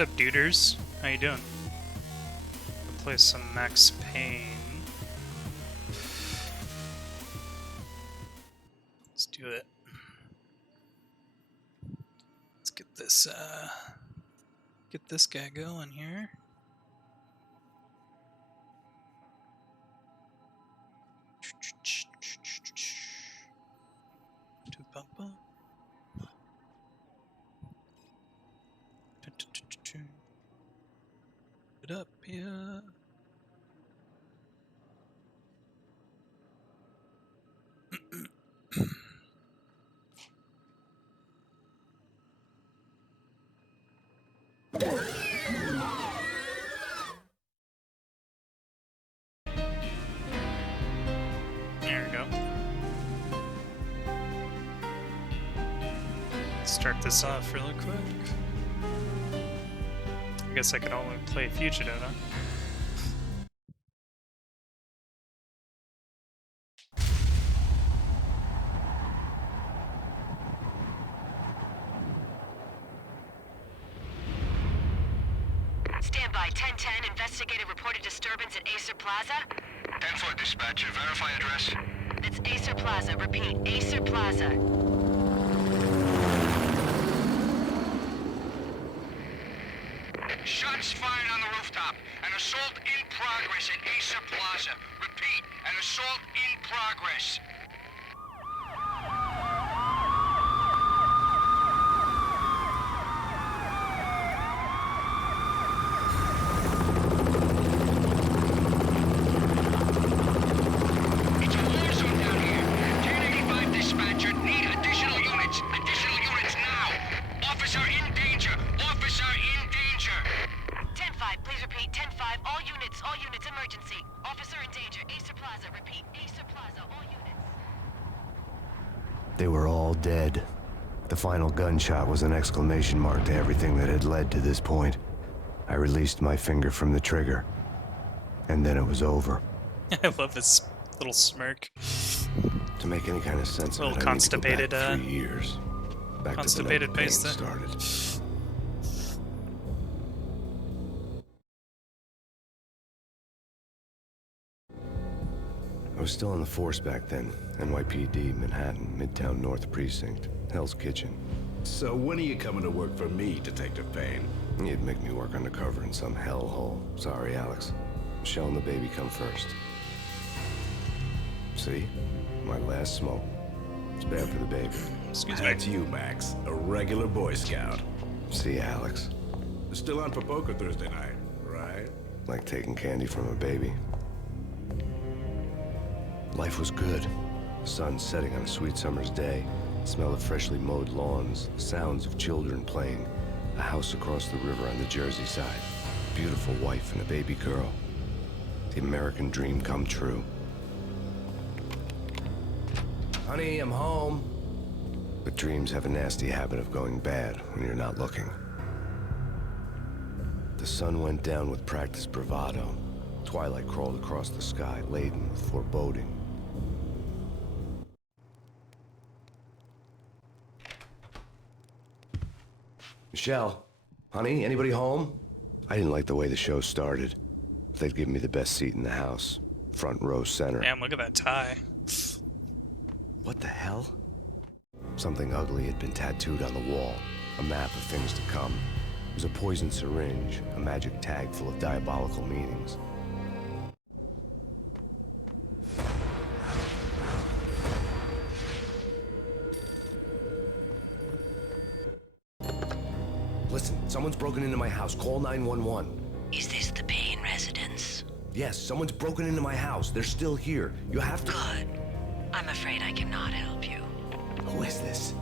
What's up, duders? How you doing? We'll play some Max Payne. Let's do it. Let's get this guy going here. Get up here. There we go. Start this off really quick. I guess I could only play Fugitive, huh? Stand by. 1010, investigated reported disturbance at Acer Plaza. 10-4 dispatcher, verify address. It's Acer Plaza. Repeat, Acer Plaza. Shots fired on the rooftop. An assault in progress at Acer Plaza. Repeat, an assault in progress. It's a war zone down here. 1085 dispatcher, need additional units. Additional units now. Officer in danger. Officer in danger. 10-5, please repeat. 10-5, all units, emergency. Officer in danger. Acer Plaza. Repeat, Acer Plaza, all units. They were all dead. The final gunshot was an exclamation mark to everything that had led to this point. I released my finger from the trigger. And then it was over. I love his little smirk. To make any kind of sense of Little it, constipated, I need to go back 3 years. Back constipated to the night face Payne there. started. I was still on the force back then. NYPD, Manhattan, Midtown North Precinct, Hell's Kitchen. So when are you coming to work for me, Detective Payne? You'd make me work undercover in some hellhole. Sorry, Alex. Michelle and the baby come first. See? My last smoke. It's bad for the baby. Excuse me. That's you, Max. A regular Boy Scout. See, Alex. Still on for poker Thursday night, right? Like taking candy from a baby. Life was good. The sun setting on a sweet summer's day. Smell of freshly mowed lawns. Sounds of children playing. A house across the river on the Jersey side. Beautiful wife and a baby girl. The American dream come true. Honey, I'm home. But dreams have a nasty habit of going bad when you're not looking. The sun went down with practiced bravado. Twilight crawled across the sky, laden with foreboding. Michelle, honey, anybody home? I didn't like the way the show started. They'd give me the best seat in the house. Front row center. Damn, look at that tie. What the hell? Something ugly had been tattooed on the wall. A map of things to come. It was a poison syringe, a magic tag full of diabolical meanings. Listen, someone's broken into my house. Call 911. Is this the Payne residence? Yes, someone's broken into my house. They're still here. You have to... Good. I'm afraid I cannot help you. Who is this?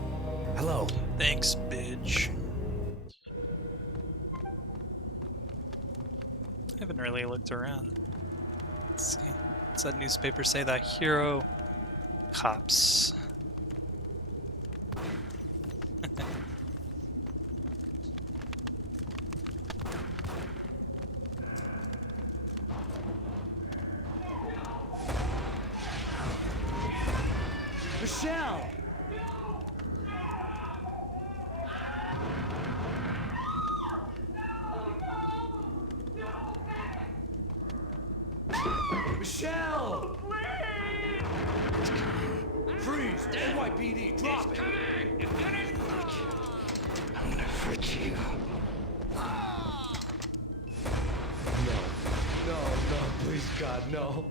Hello? Thanks, bitch. I haven't really looked around. Let's see. What's that newspaper say? That hero cops. Michelle! Michelle! Freeze! NYPD, drop it! Coming! You got it? I'm gonna hurt you. No, please, God, no.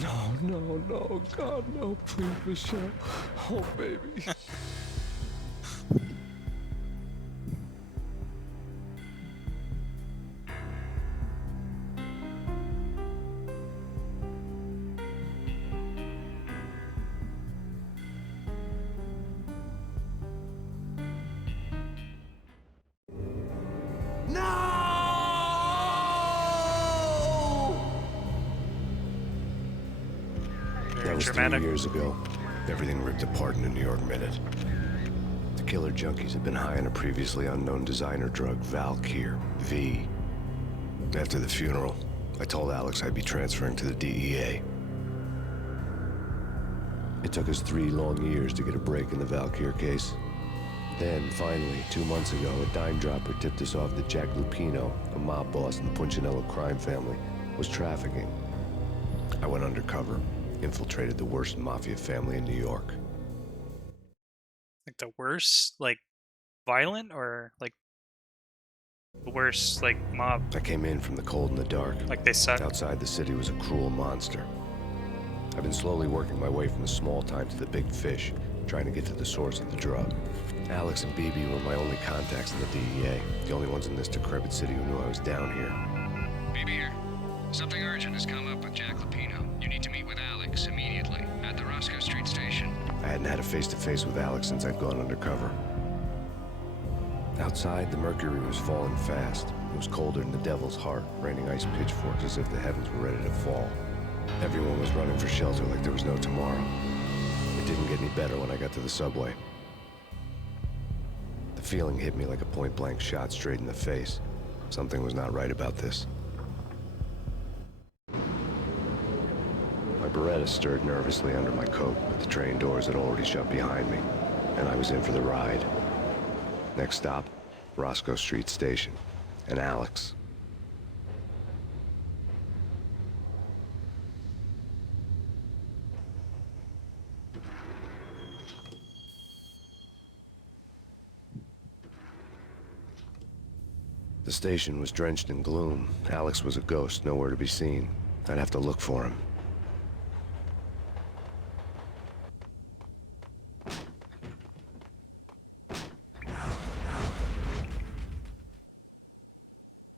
No, God, no, please, Michelle. Oh, baby. No! Very That was dramatic. 3 years ago. Everything ripped apart in a New York minute. The killer junkies had been high on a previously unknown designer drug, Valkyr, V. After the funeral, I told Alex I'd be transferring to the DEA. It took us 3 long years to get a break in the Valkyr case. Then, finally, 2 months ago, a dime dropper tipped us off that Jack Lupino, a mob boss in the Punchinello crime family, was trafficking. I went undercover, infiltrated the worst mafia family in New York. Like the worst, like violent, or like the worst, like mob. I came in from the cold and the dark. Like they suck. Outside the city was a cruel monster. I've been slowly working my way from the small time to the big fish, trying to get to the source of the drug. Alex and BB were my only contacts in the DEA, the only ones in this decrepit city who knew I was down here. BB here. Something urgent has come up with Jack Lupino. You need to meet with Alex immediately at the Roscoe Street station. I hadn't had a face-to-face with Alex since I'd gone undercover. Outside, the mercury was falling fast. It was colder than the devil's heart, raining ice pitchforks as if the heavens were ready to fall. Everyone was running for shelter like there was no tomorrow. It didn't get any better when I got to the subway. The feeling hit me like a point-blank shot straight in the face. Something was not right about this. My Beretta stirred nervously under my coat, but the train doors had already shut behind me, and I was in for the ride. Next stop, Roscoe Street Station, and Alex. The station was drenched in gloom. Alex was a ghost, nowhere to be seen. I'd have to look for him.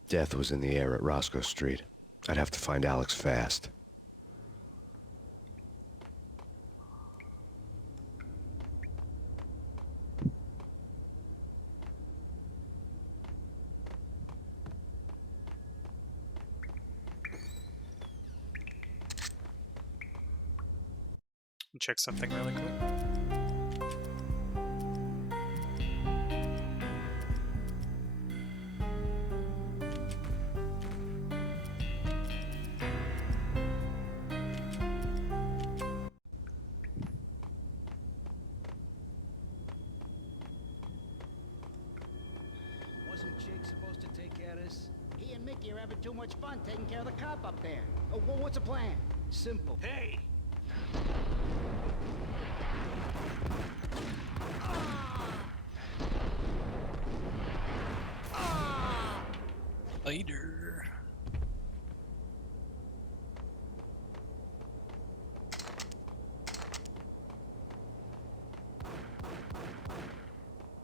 Death was in the air at Roscoe Street. I'd have to find Alex fast. Check something really quick. Wasn't Jake supposed to take care of this? He and Mickey are having too much fun taking care of the cop up there. Oh, well, what's the plan? Simple. Hey! Later.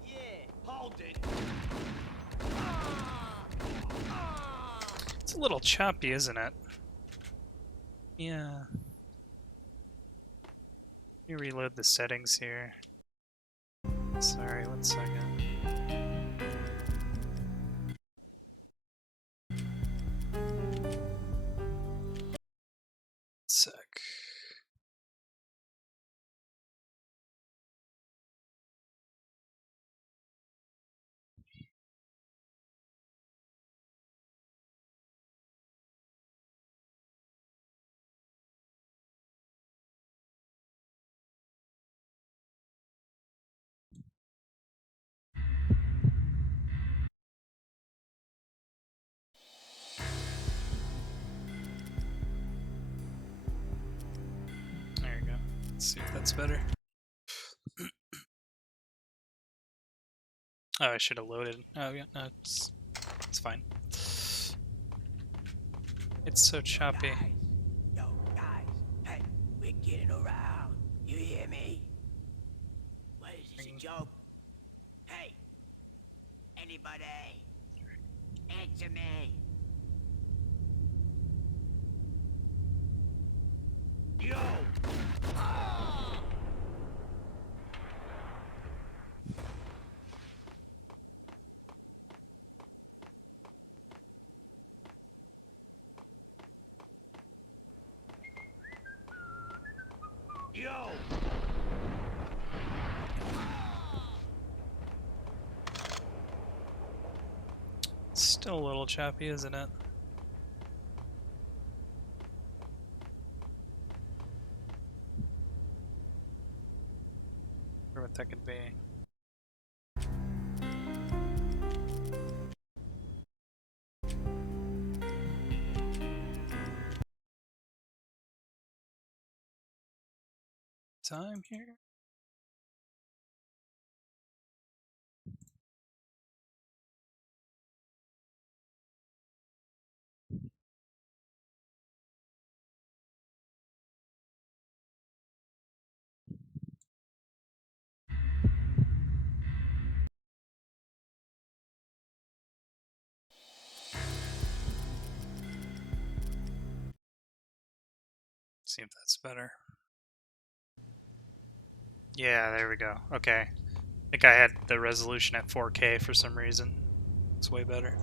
Yeah, hold it. It's a little choppy, isn't it? Yeah. Let me reload the settings here. Sorry, 1 second. Sec. Let's see if that's better. Oh, I should have loaded. Oh yeah, no, it's fine. It's so choppy. Yo, guys. Hey, we're getting around. You hear me? What is this, a joke? Hey! Anybody? Answer me. Yo! Yo! Still a little choppy, isn't it? Wonder what that could be. Time here. See if that's better. Yeah, there we go. Okay. I think I had the resolution at 4K for some reason. It's way better.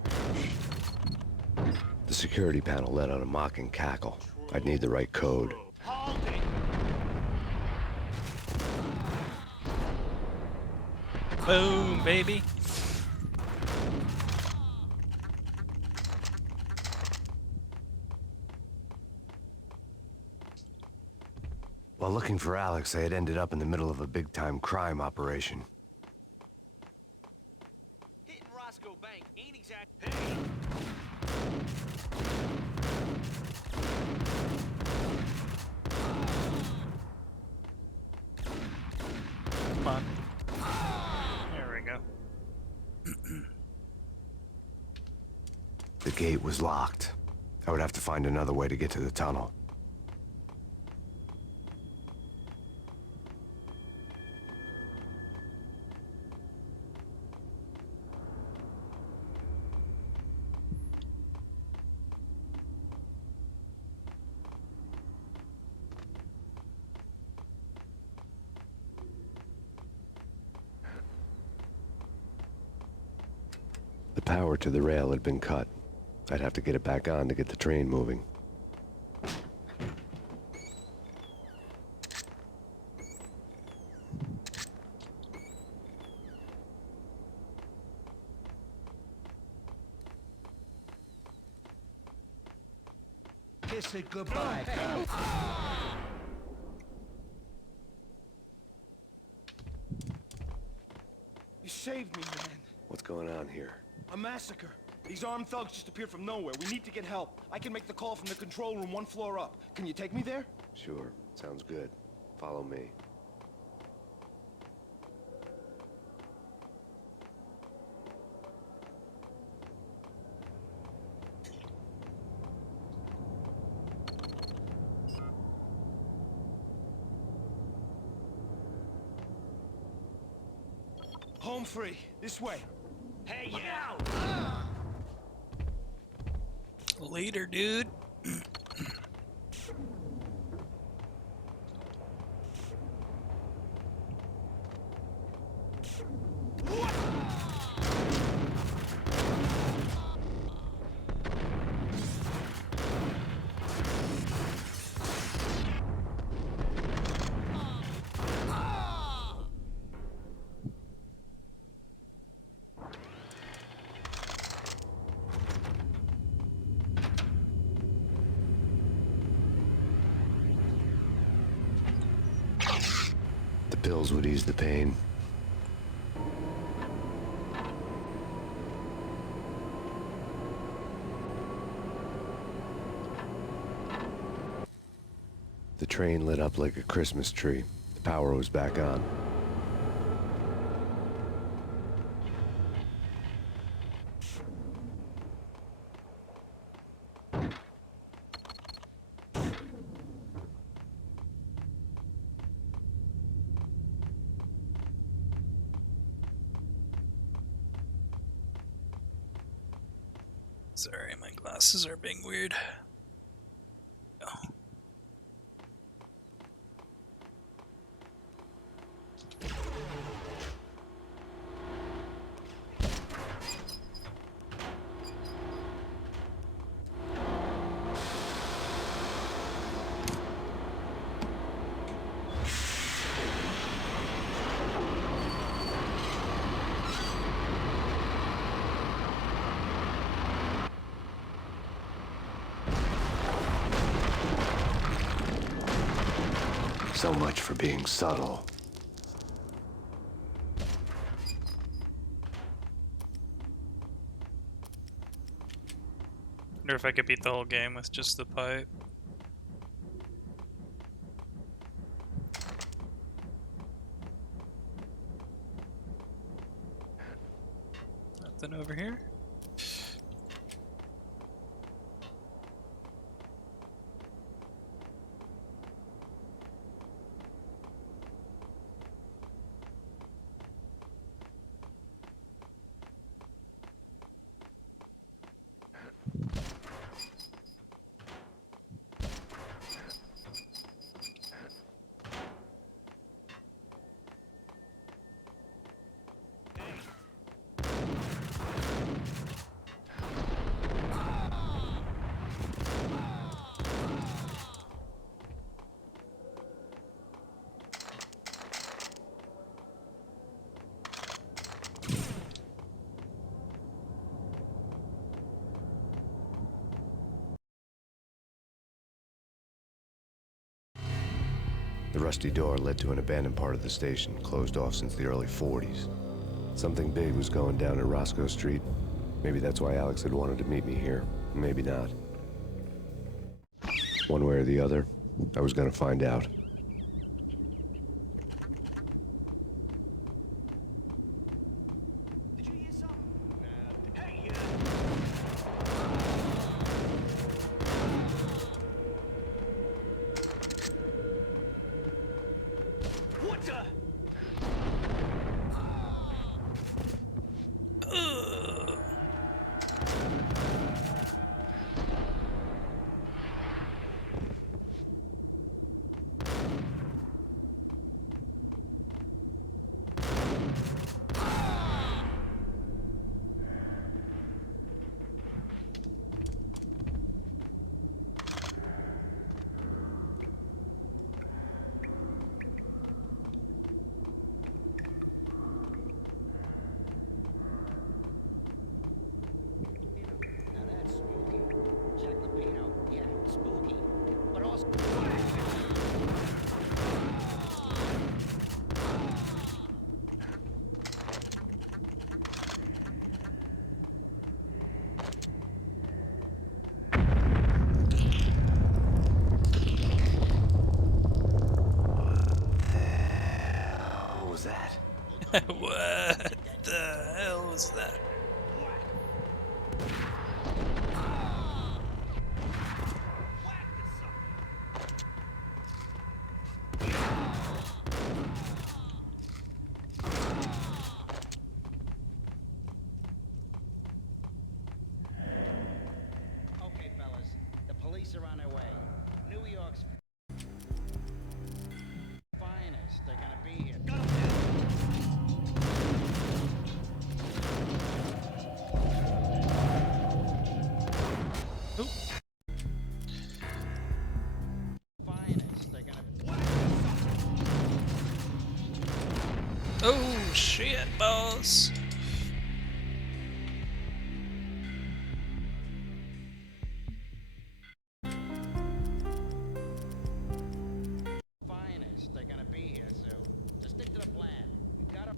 The security panel let out a mocking cackle. I'd need the right code. Hold it! Boom, baby. While looking for Alex, I had ended up in the middle of a big-time crime operation. Hitting Roscoe Bank ain't exact. Hey! Come on. There we go. The gate was locked. I would have to find another way to get to the tunnel. The power to the rail had been cut. I'd have to get it back on to get the train moving. Kiss it goodbye, pal. You saved me, man. What's going on here? A massacre. These armed thugs just appeared from nowhere. We need to get help. I can make the call from the control room 1 floor up. Can you take me there? Sure, sounds good. Follow me. Home free. This way. Hey, yeah! Later, dude. The pills would ease the pain. The train lit up like a Christmas tree. The power was back on. Sorry, my glasses are being weird. Oh. So much for being subtle. Wonder if I could beat the whole game with just the pipe. Nothing over here. The rusty door led to an abandoned part of the station, closed off since the early 40s. Something big was going down at Roscoe Street. Maybe that's why Alex had wanted to meet me here. Maybe not. One way or the other, I was gonna find out. Did you hear something? Hey, what the? Now that's spooky. Jack Lapino, yeah, spooky. But also. What was that? What the hell was that? Okay, fellas, the police are on their way. New York's finest. They're gonna be here. Oop. Finest. They're gonna. Oh shit, boss. Finest. They're gonna be here soon. Just stick to the plan. We've got to.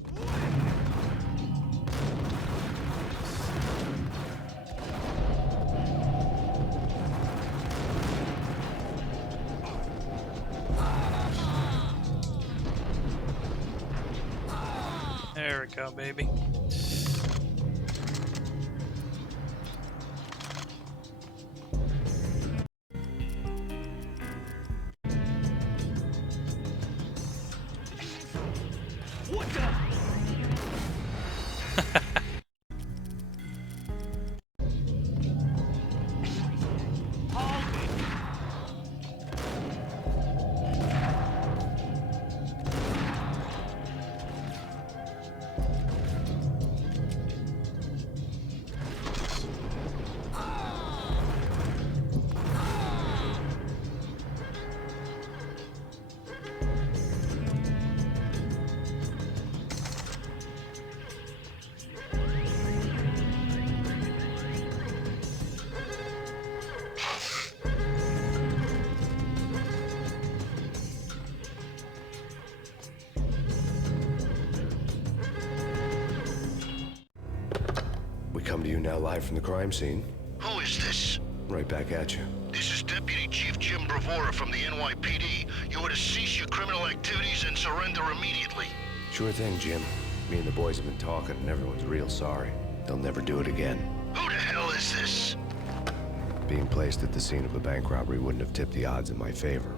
go, baby. What the? We come to you now live from the crime scene. Who is this? Right back at you. This is Deputy Chief Jim Bravura from the NYPD. You are to cease your criminal activities and surrender immediately. Sure thing, Jim. Me and the boys have been talking, and everyone's real sorry. They'll never do it again. Who the hell is this? Being placed at the scene of a bank robbery wouldn't have tipped the odds in my favor.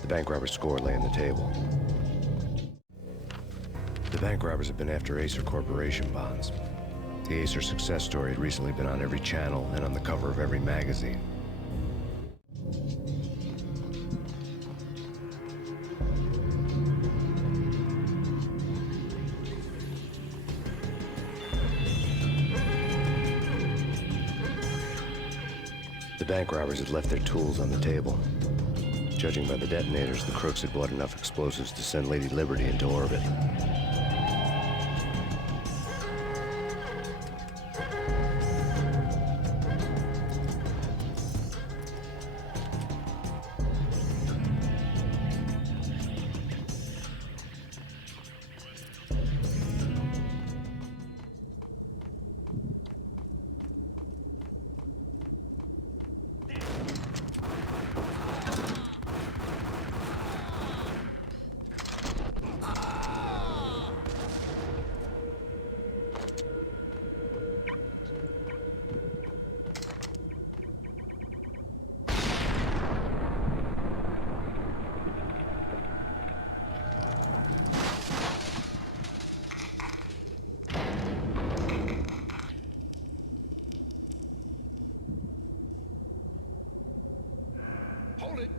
The bank robber's score lay on the table. The bank robbers have been after Acer Corporation bonds. The Acer success story had recently been on every channel and on the cover of every magazine. The bank robbers had left their tools on the table. Judging by the detonators, the crooks had bought enough explosives to send Lady Liberty into orbit. Hold it!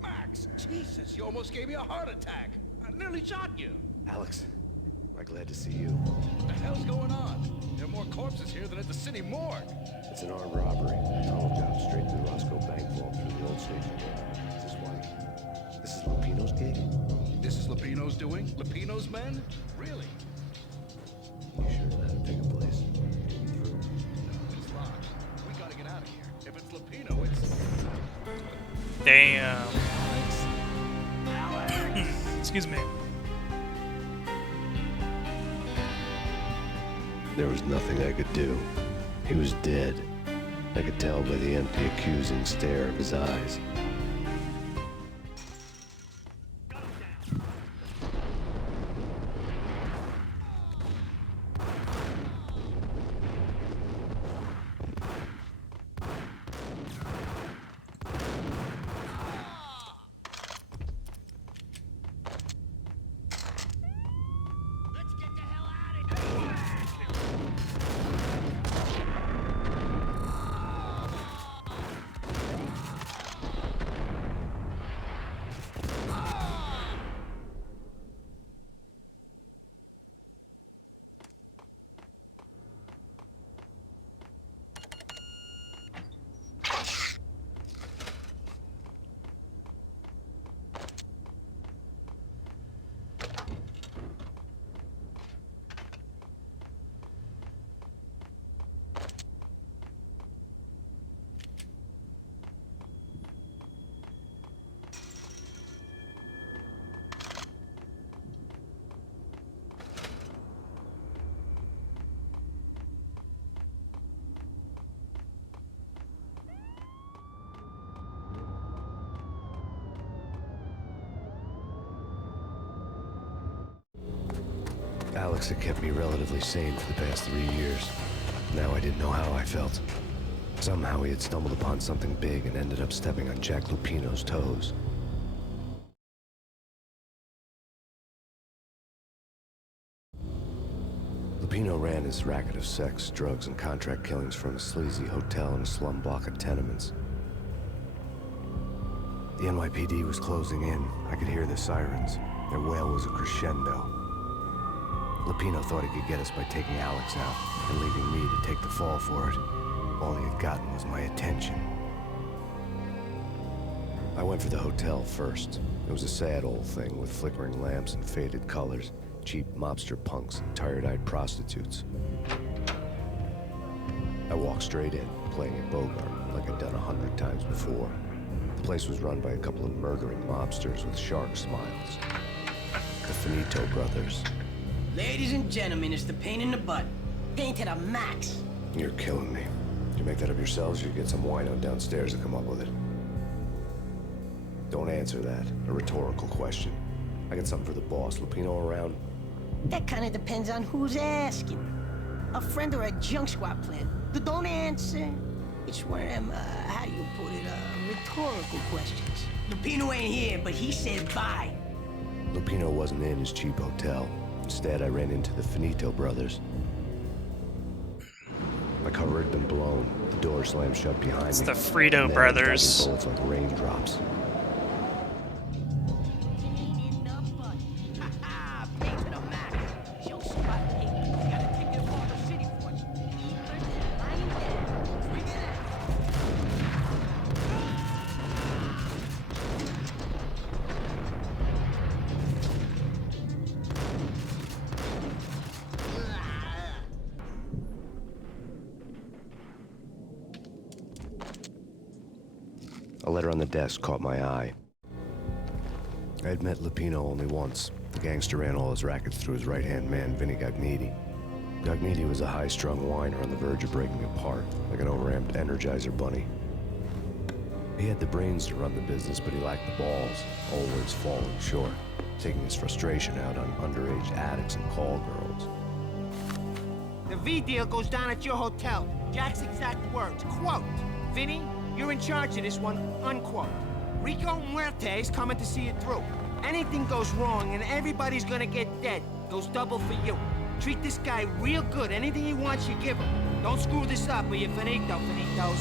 Max! Jesus, you almost gave me a heart attack! I nearly shot you! Alex, we're glad to see you. What the hell's going on? There are more corpses here than at the city morgue! It's an armed robbery. Tunneled down straight to the Roscoe Bank vault through the old station. Is this why? This is Lupino's gig? This is Lupino's doing? Lupino's men? Really? You sure that'll take a place? Get me through. No, it's locked. We gotta get out of here. If it's Lupino, it's... Damn. Alex! Excuse me. There was nothing I could do. He was dead. I could tell by the empty, accusing stare of his eyes. Let's get the hell out of here! Alex had kept me relatively sane for the past 3 years. Now I didn't know how I felt. Somehow he had stumbled upon something big and ended up stepping on Jack Lupino's toes. Lupino ran his racket of sex, drugs, and contract killings from a sleazy hotel in a slum block of tenements. The NYPD was closing in. I could hear the sirens. Their wail was a crescendo. Lupino thought he could get us by taking Alex out and leaving me to take the fall for it. All he had gotten was my attention. I went for the hotel first. It was a sad old thing with flickering lamps and faded colors, cheap mobster punks and tired-eyed prostitutes. I walked straight in, playing at Bogart like I'd done 100 times before. The place was run by a couple of murdering mobsters with shark smiles. The Finito brothers. Ladies and gentlemen, it's the pain in the butt. Pain to the max. You're killing me. Did you make that up yourselves, or you get some wino downstairs to come up with it? Don't answer that. A rhetorical question. I got something for the boss. Lupino around? That kind of depends on who's asking. A friend or a junk squad plan. Don't answer. It's one of them, how do you put it, rhetorical questions. Lupino ain't here, but he said bye. Lupino wasn't in his cheap hotel. Instead, I ran into the Finito brothers. My cover had been blown. The door slammed shut behind It's me. the Frito And then brothers. bullets like raindrops. Pain in the butt. Ha ha! Pain to the max. Junk squad pain. You gotta take it for the city for it. Lying there. Bring it out. A letter on the desk caught my eye. I had met Lupino only once. The gangster ran all his rackets through his right-hand man, Vinny Gagniti. Gagniti was a high-strung whiner on the verge of breaking apart, like an overamped Energizer bunny. He had the brains to run the business, but he lacked the balls, always falling short, taking his frustration out on underage addicts and call girls. The V deal goes down at your hotel. Jack's exact words, quote, Vinny, you're in charge of this one, unquote. Rico Muerte's coming to see it through. Anything goes wrong and everybody's gonna get dead. Goes double for you. Treat this guy real good. Anything he wants, you give him. Don't screw this up or you're finito, finitos.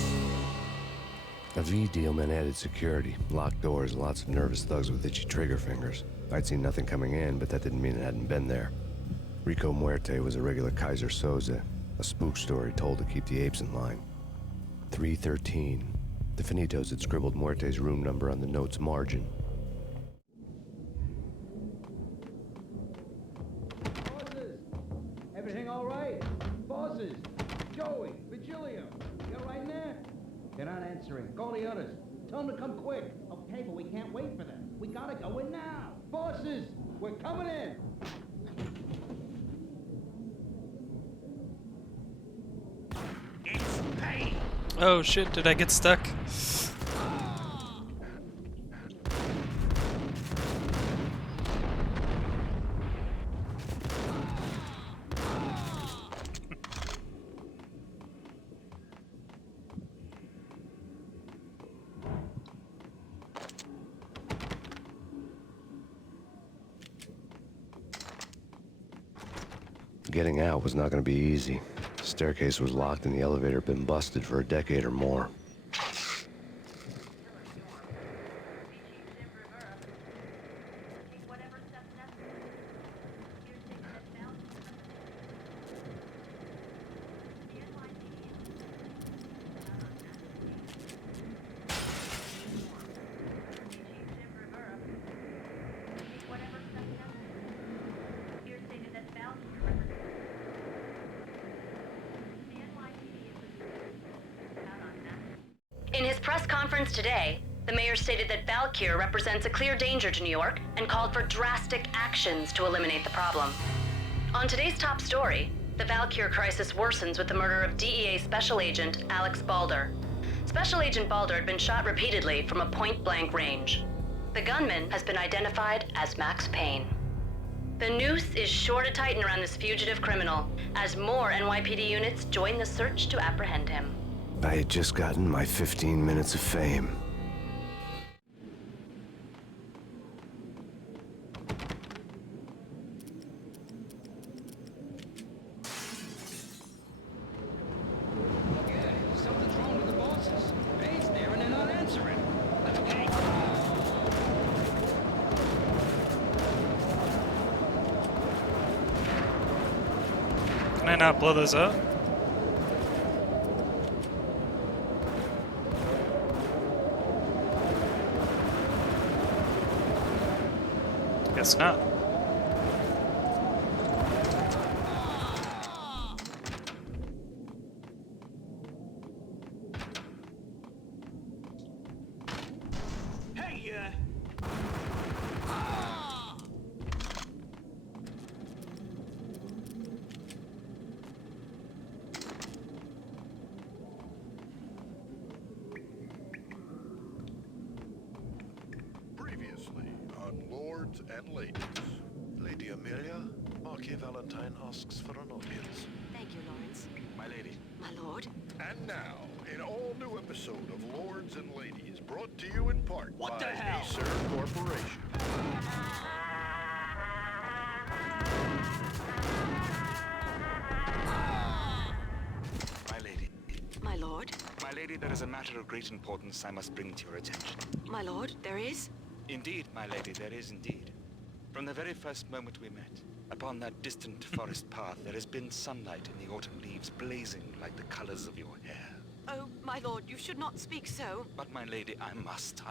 A V deal meant added security, locked doors, and lots of nervous thugs with itchy trigger fingers. I'd seen nothing coming in, but that didn't mean it hadn't been there. Rico Muerte was a regular Kaiser Soze, a spook story told to keep the apes in line. 313. The Finitos had scribbled Muerte's room number on the note's margin. Bosses! Everything all right? Bosses! Joey! Virgilio! You all right in there? They're not answering. Call the others. Tell them to come quick. Okay, but we can't wait for them. We gotta go in now. Bosses! We're coming in! It's Payne. Oh shit, did I get stuck? Getting out was not going to be easy. The staircase was locked and the elevator had been busted for a decade or more. In his press conference today, the mayor stated that Valkyr represents a clear danger to New York and called for drastic actions to eliminate the problem. On today's top story, the Valkyr crisis worsens with the murder of DEA Special Agent Alex Balder. Special Agent Balder had been shot repeatedly from a point-blank range. The gunman has been identified as Max Payne. The noose is sure to tighten around this fugitive criminal as more NYPD units join the search to apprehend him. I had just gotten my 15 minutes of fame. Yeah, something's wrong with the bosses. Payne's there and they're not answering. Okay. Can I not blow those up? Guess not. Hey, Previously on Lords and Ladies. Lady Amelia, Marquis Valentine asks for an audience. Thank you, Lawrence. My lady. My lord. And now, an all-new episode of Lords and Ladies, brought to you in part What by the hell? Acer Corporation. My lady. My lord. My lady, there is a matter of great importance I must bring to your attention. My lord, there is? Indeed, my lady, there is indeed. From the very first moment we met, upon that distant forest path, there has been sunlight in the autumn leaves blazing like the colors of your hair. Oh, my lord, you should not speak so. But my lady, I must.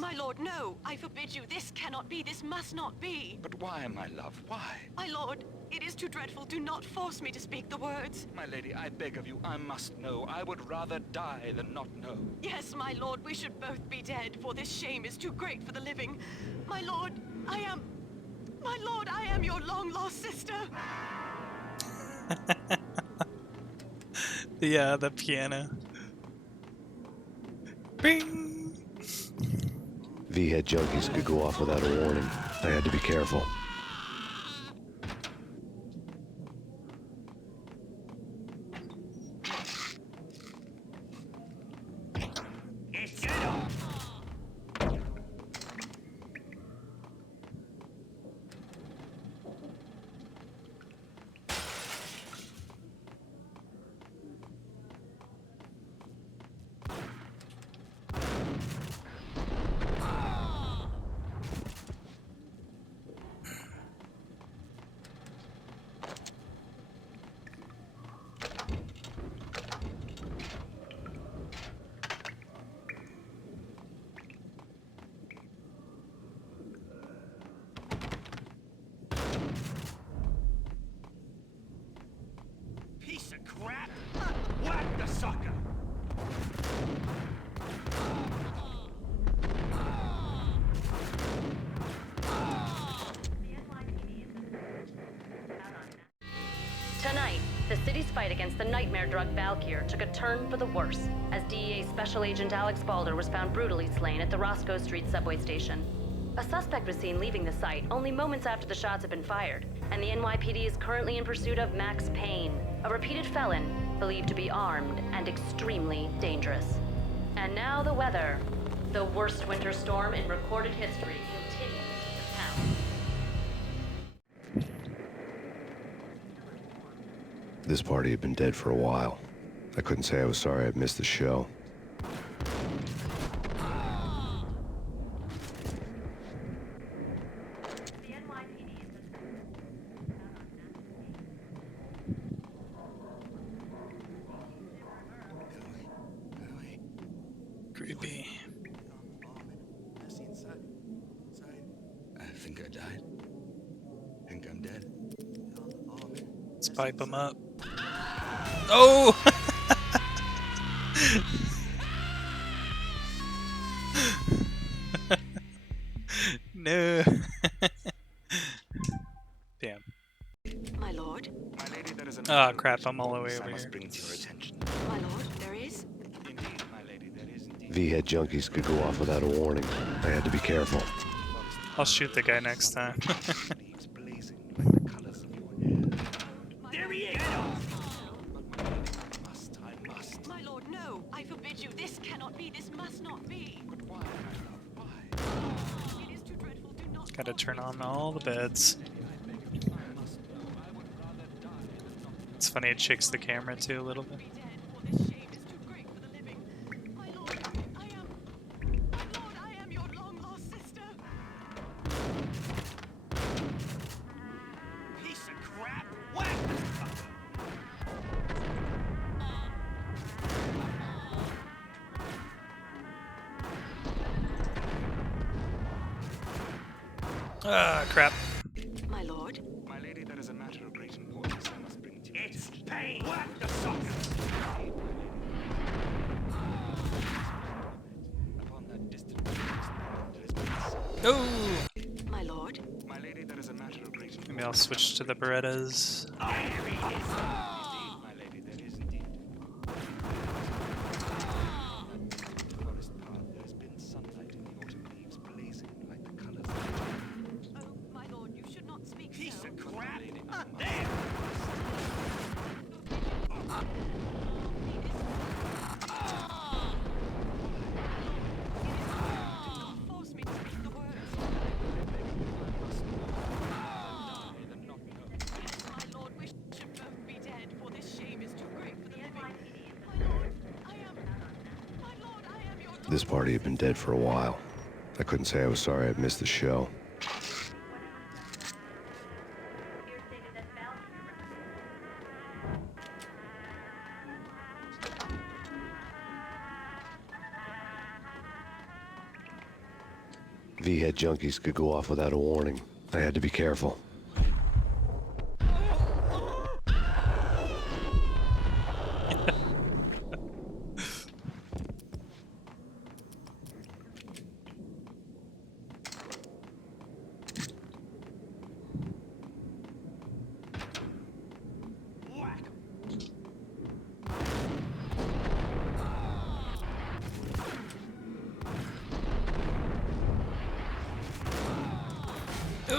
My lord, no. I forbid you. This cannot be. This must not be. But why, my love, why? My lord, it is too dreadful. Do not force me to speak the words. My lady, I beg of you, I must know. I would rather die than not know. Yes, my lord, we should both be dead, for this shame is too great for the living. My lord, I am your long-lost sister. Yeah, the piano. Bing! V-head junkies could go off without a warning. I had to be careful. It's it. Piece of crap! Whack the sucker! Tonight, the city's fight against the nightmare drug Valkyr took a turn for the worse as DEA Special Agent Alex Balder was found brutally slain at the Roscoe Street subway station. A suspect was seen leaving the site only moments after the shots had been fired, and the NYPD is currently in pursuit of Max Payne, a repeated felon believed to be armed and extremely dangerous. And now the weather. The worst winter storm in recorded history continues to pound. This party had been dead for a while. I couldn't say I was sorry I'd missed the show. Creepy. I think I died. Think I'm dead. Let's pipe him up. Oh! No. Damn. My lord? My lady, there is a Oh crap, I'm all the way over I must here. bring to your attention. My lord, there is? Indeed, my lady, there is indeed. V-head junkies could go off without a warning. I had to be careful. I'll shoot the guy next time. Leaves blazing Gotta turn on all the beds. It's funny, it shakes the camera too a little bit. Piece of crap! Whack this fucker! Ah, crap. My lord? My lady, there is a matter of great importance I must bring to you. It's Payne! Whack the sucker! Upon that distant forest, there has been some... Oh! My lord? My lady, there is a matter of great importance. Maybe I'll switch to the Berettas. Indeed, my lady, there is indeed. That forest path, there has been sunlight in the autumn leaves blazing like the colors of Oh, my lord, you should not speak Piece so. of crap! Ah, There! Force me to speak the words. My lord, we should both be dead, for this shame is too great for the living. My lord, I am your daughter. This party had been dead for a while. I couldn't say I was sorry I'd missed the show. V-head junkies could go off without a warning. I had to be careful. Whack! Ooh!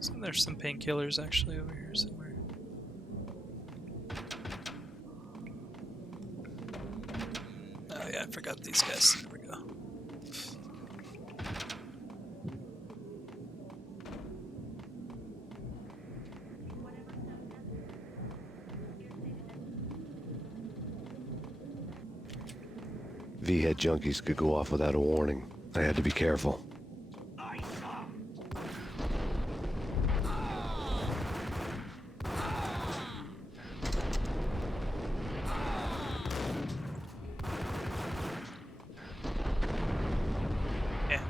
So there's some painkillers actually over here somewhere. Oh yeah, I forgot these guys. There we go. V-head junkies could go off without a warning. I had to be careful. Yeah.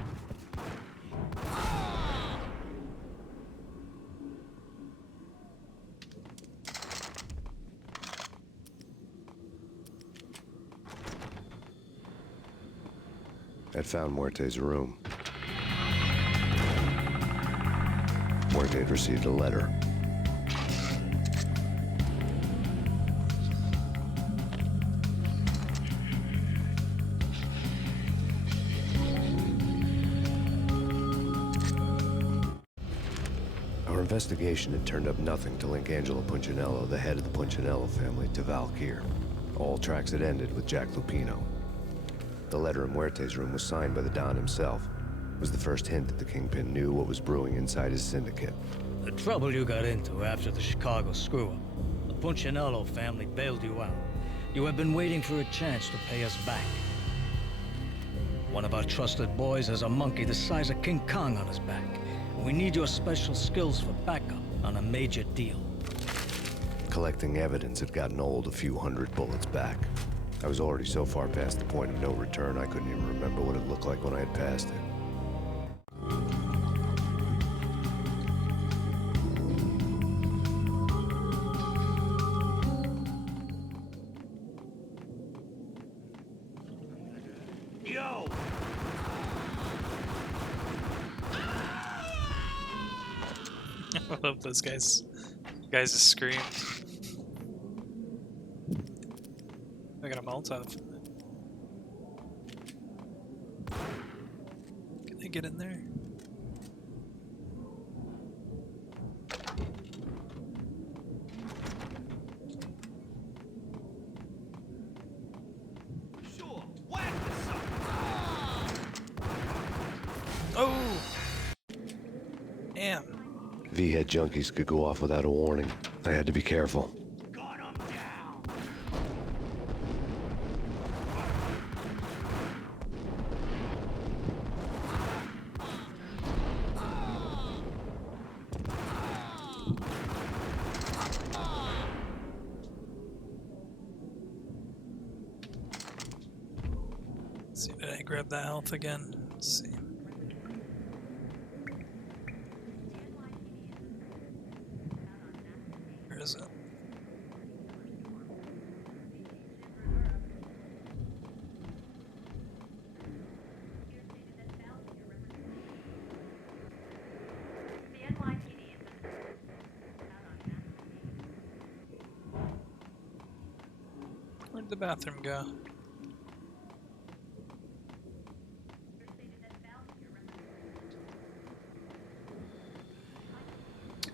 I'd found Muerte's room. Muerte had received a letter. Our investigation had turned up nothing to link Angelo Punchinello, the head of the Punchinello family, to Valkyr. All tracks had ended with Jack Lupino. The letter in Muerte's room was signed by the Don himself. It was the first hint that the Kingpin knew what was brewing inside his syndicate. The trouble you got into after the Chicago screw-up. The Punchinello family bailed you out. You have been waiting for a chance to pay us back. One of our trusted boys has a monkey the size of King Kong on his back. We need your special skills for backup on a major deal. Collecting evidence had gotten old a few hundred bullets back. I was already so far past the point of no return, I couldn't even remember what it looked like when I had passed it. Yo! I love those guys. Guys just scream. I got a Molotov. Can I get in there? V-head junkies could go off without a warning. I had to be careful. Let's see, did I grab that health again? Let's see. Where is it? Where'd the bathroom go?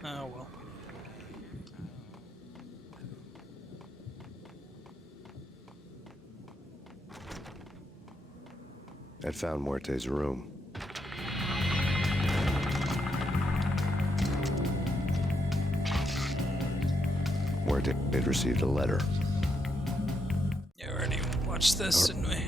Oh well. I'd found Muerte's room. Muerte had received a letter. Yeah, we already watched this, didn't we?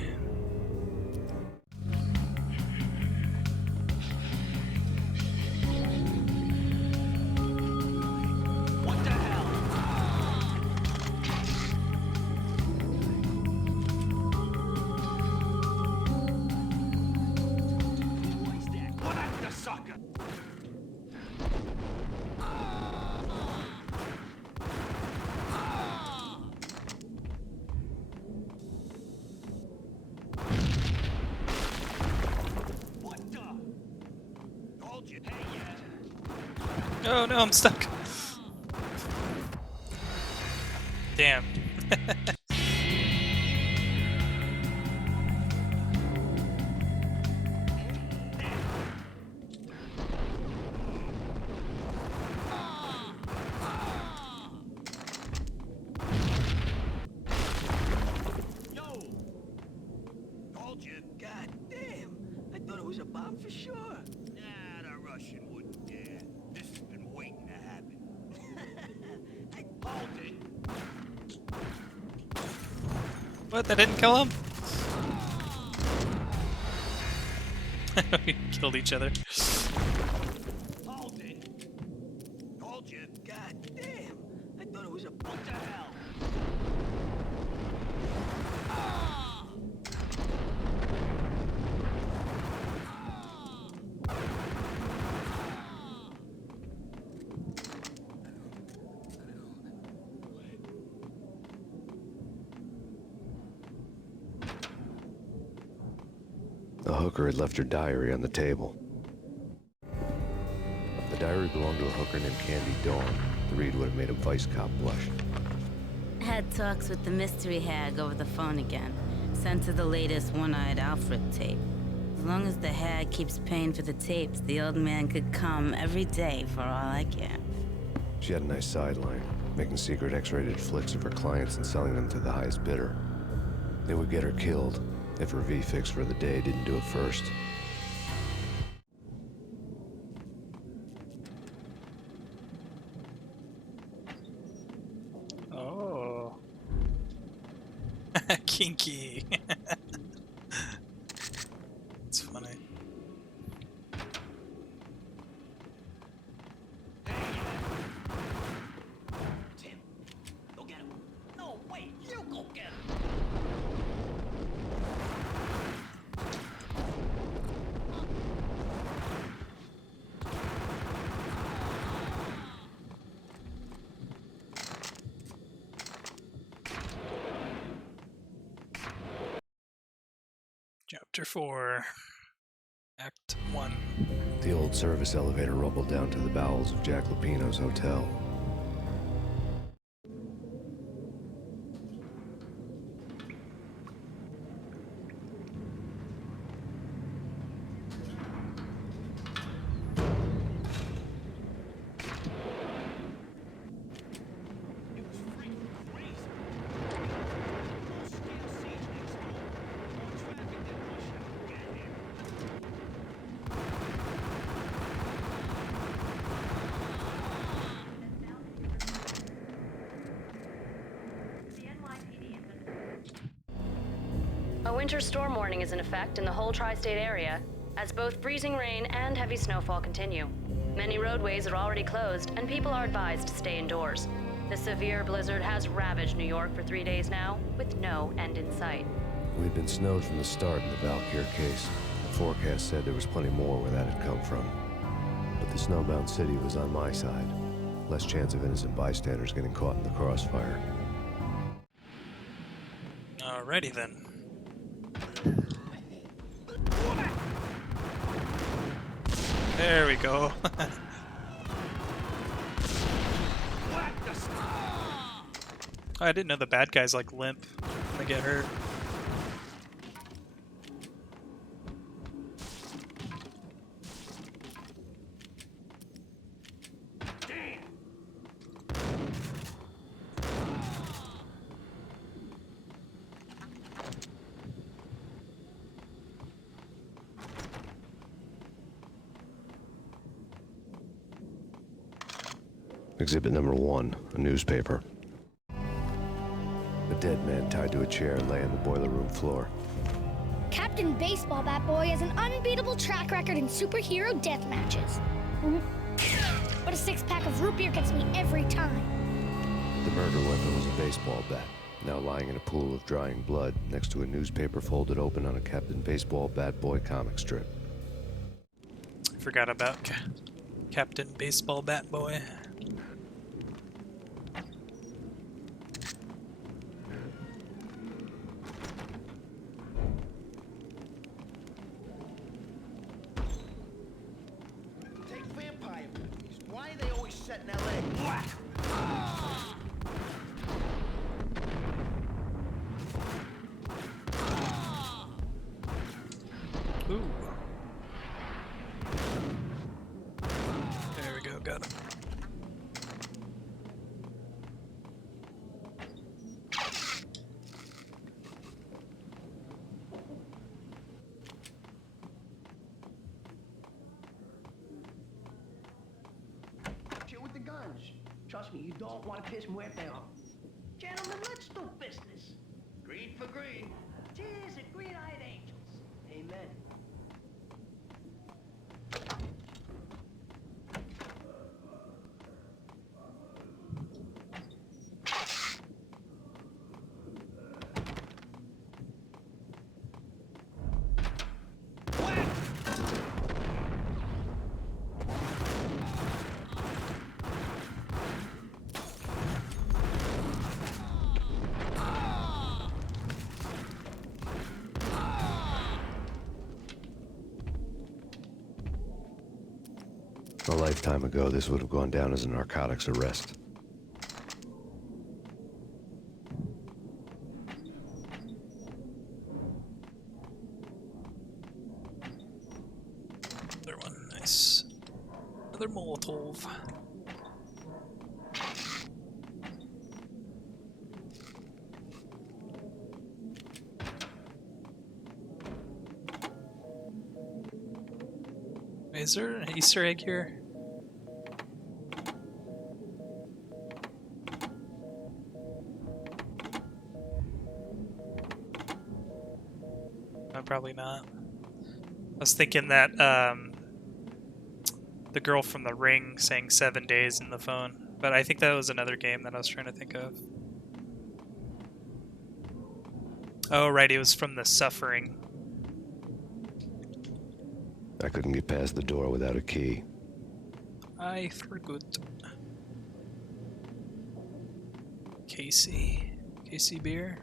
Oh no, I'm stuck. Damn. God damn! I thought it was a bomb for sure. Nah, the Russian wouldn't dare. This has been waiting to happen. Hold it. What? That didn't kill him? We killed each other. Hold it. Told you. God damn! I thought it was a bomb. What the hell? The hooker had left her diary on the table. The diary belonged to a hooker named Candy Dawn. The read would have made a vice cop blush. Had talks with the mystery hag over the phone again. Sent her the latest One-Eyed Alfred tape. As long as the hag keeps paying for the tapes, the old man could come every day for all I care. She had a nice sideline, making secret X-rated flicks of her clients and selling them to the highest bidder. They would get her killed if her V-fix for the day didn't do it first. Oh. Kinky. It's funny. Tim, go get him. No, wait, you go get him. Chapter 4. Act 1. The old service elevator rumbled down to the bowels of Jack Lupino's hotel. winter storm warning is in effect in the whole tri-state area, as both freezing rain and heavy snowfall continue. Many roadways are already closed, and people are advised to stay indoors. The severe blizzard has ravaged New York for 3 days now, with no end in sight. We'd been snowed from the start in the Valkyr case. The forecast said there was plenty more where that had come from. But the snowbound city was on my side. Less chance of innocent bystanders getting caught in the crossfire. Alrighty then. There we go. Oh, I didn't know the bad guys like limp when they get hurt. Exhibit number 1, a newspaper. A dead man tied to a chair lay on the boiler room floor. Captain Baseball Bat Boy has an unbeatable track record in superhero death matches. But a 6-pack of root beer gets me every time. The murder weapon was a baseball bat, now lying in a pool of drying blood next to a newspaper folded open on a Captain Baseball Bat Boy comic strip. I forgot about Captain Baseball Bat Boy. Ooh. There we go, got him. Chill with the guns. Trust me, you don't want to piss Muerte off. Gentlemen, let's do business. Green for green. Cheers and green-eyed angels. Amen. A lifetime ago, this would have gone down as a narcotics arrest. Another one, nice. Another Molotov. Is there an Easter egg here? No, probably not. I was thinking that the girl from The Ring sang 7 days in the phone, but I think that was another game that I was trying to think of. Oh, right, it was from The Suffering. I couldn't get past the door without a key. I forgot. Casey. Casey beer.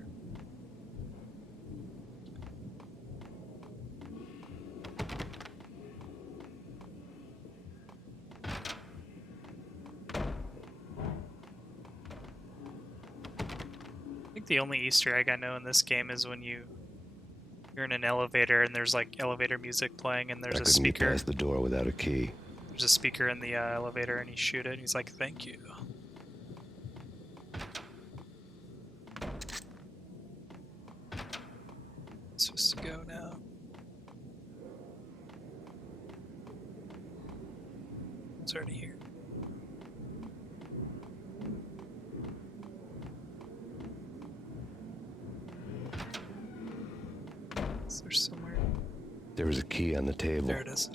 I think the only Easter egg I know in this game is when you're in an elevator and there's like elevator music playing and there's I a couldn't get speaker. past the door without a key. There's a speaker in the elevator and you shoot it and he's like, "Thank you." It's supposed to go now. It's already here. Is there somewhere? There was a key on the table. There it is.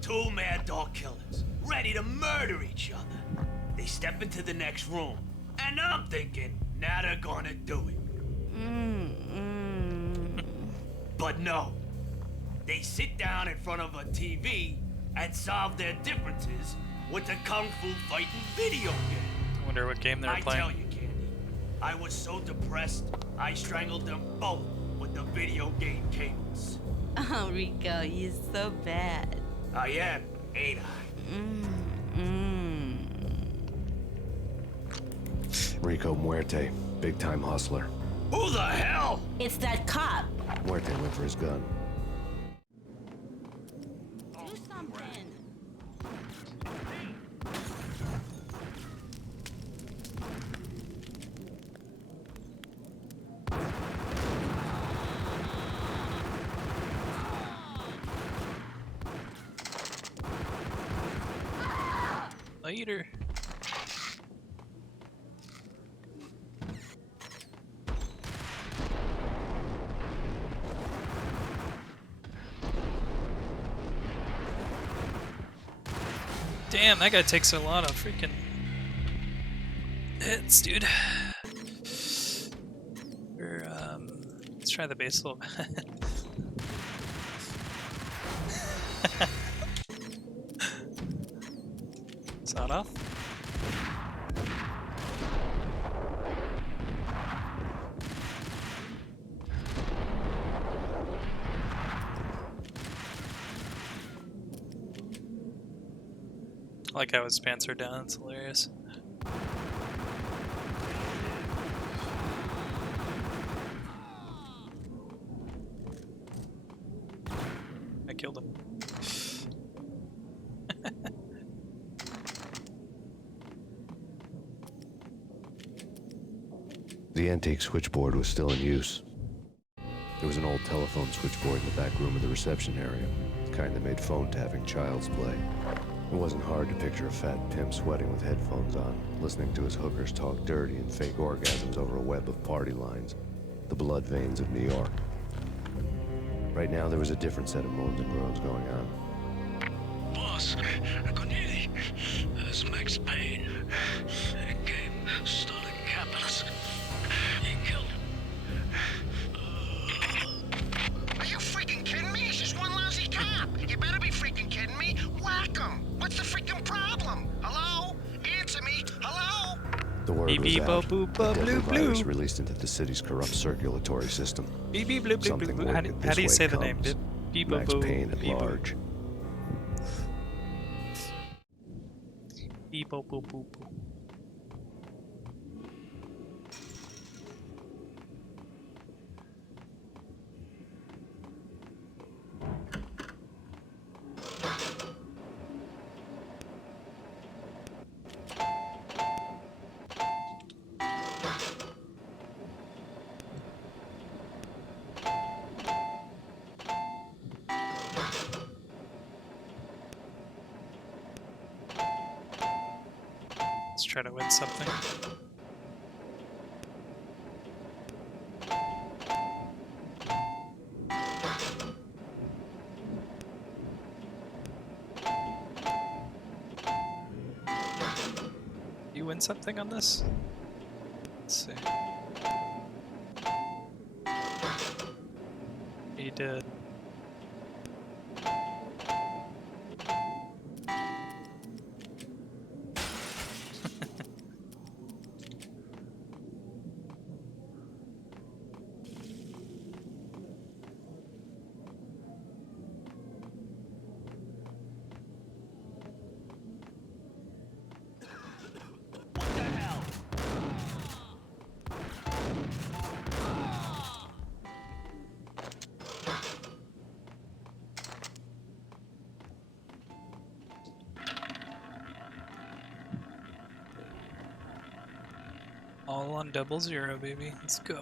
Two mad dog killers, ready to murder each other. They step into the next room, and I'm thinking, now they're gonna do it. But no. They sit down in front of a TV and solve their differences with a kung fu fighting video game. I wonder what game they were playing. I tell you, Candy, I was so depressed, I strangled them both with the video game cables. Oh, Rico, you're so bad. I am, ain't I? Rico Muerte, big-time hustler. Who the hell? It's that cop. Muerte went for his gun. Do something. Later. Damn, that guy takes a lot of freaking hits, dude. We're, let's try the base a little bit. It's not off. I like how his pants are down, it's hilarious. I killed him. The antique switchboard was still in use. There was an old telephone switchboard in the back room of the reception area, the kind that made phone tapping child's play. It wasn't hard to picture a fat pimp sweating with headphones on, listening to his hookers talk dirty and fake orgasms over a web of party lines, the blood veins of New York. Right now, there was a different set of moans and groans going on. Boss, Corneli, it's Max Payne. Game stolen capitalist. He killed him. Are you freaking kidding me? He's just one lousy cop. You better be freaking kidding me. Whack him. What's the freaking problem? Hello? Answer me. Hello? The word was out. A deadly virus released into the city's corrupt circulatory system. Something How do you say the name? Max Payne at large. Beep boop boop boop. Let's try to win something. You win something on this? Let's see. He did. All on 00, baby. Let's go.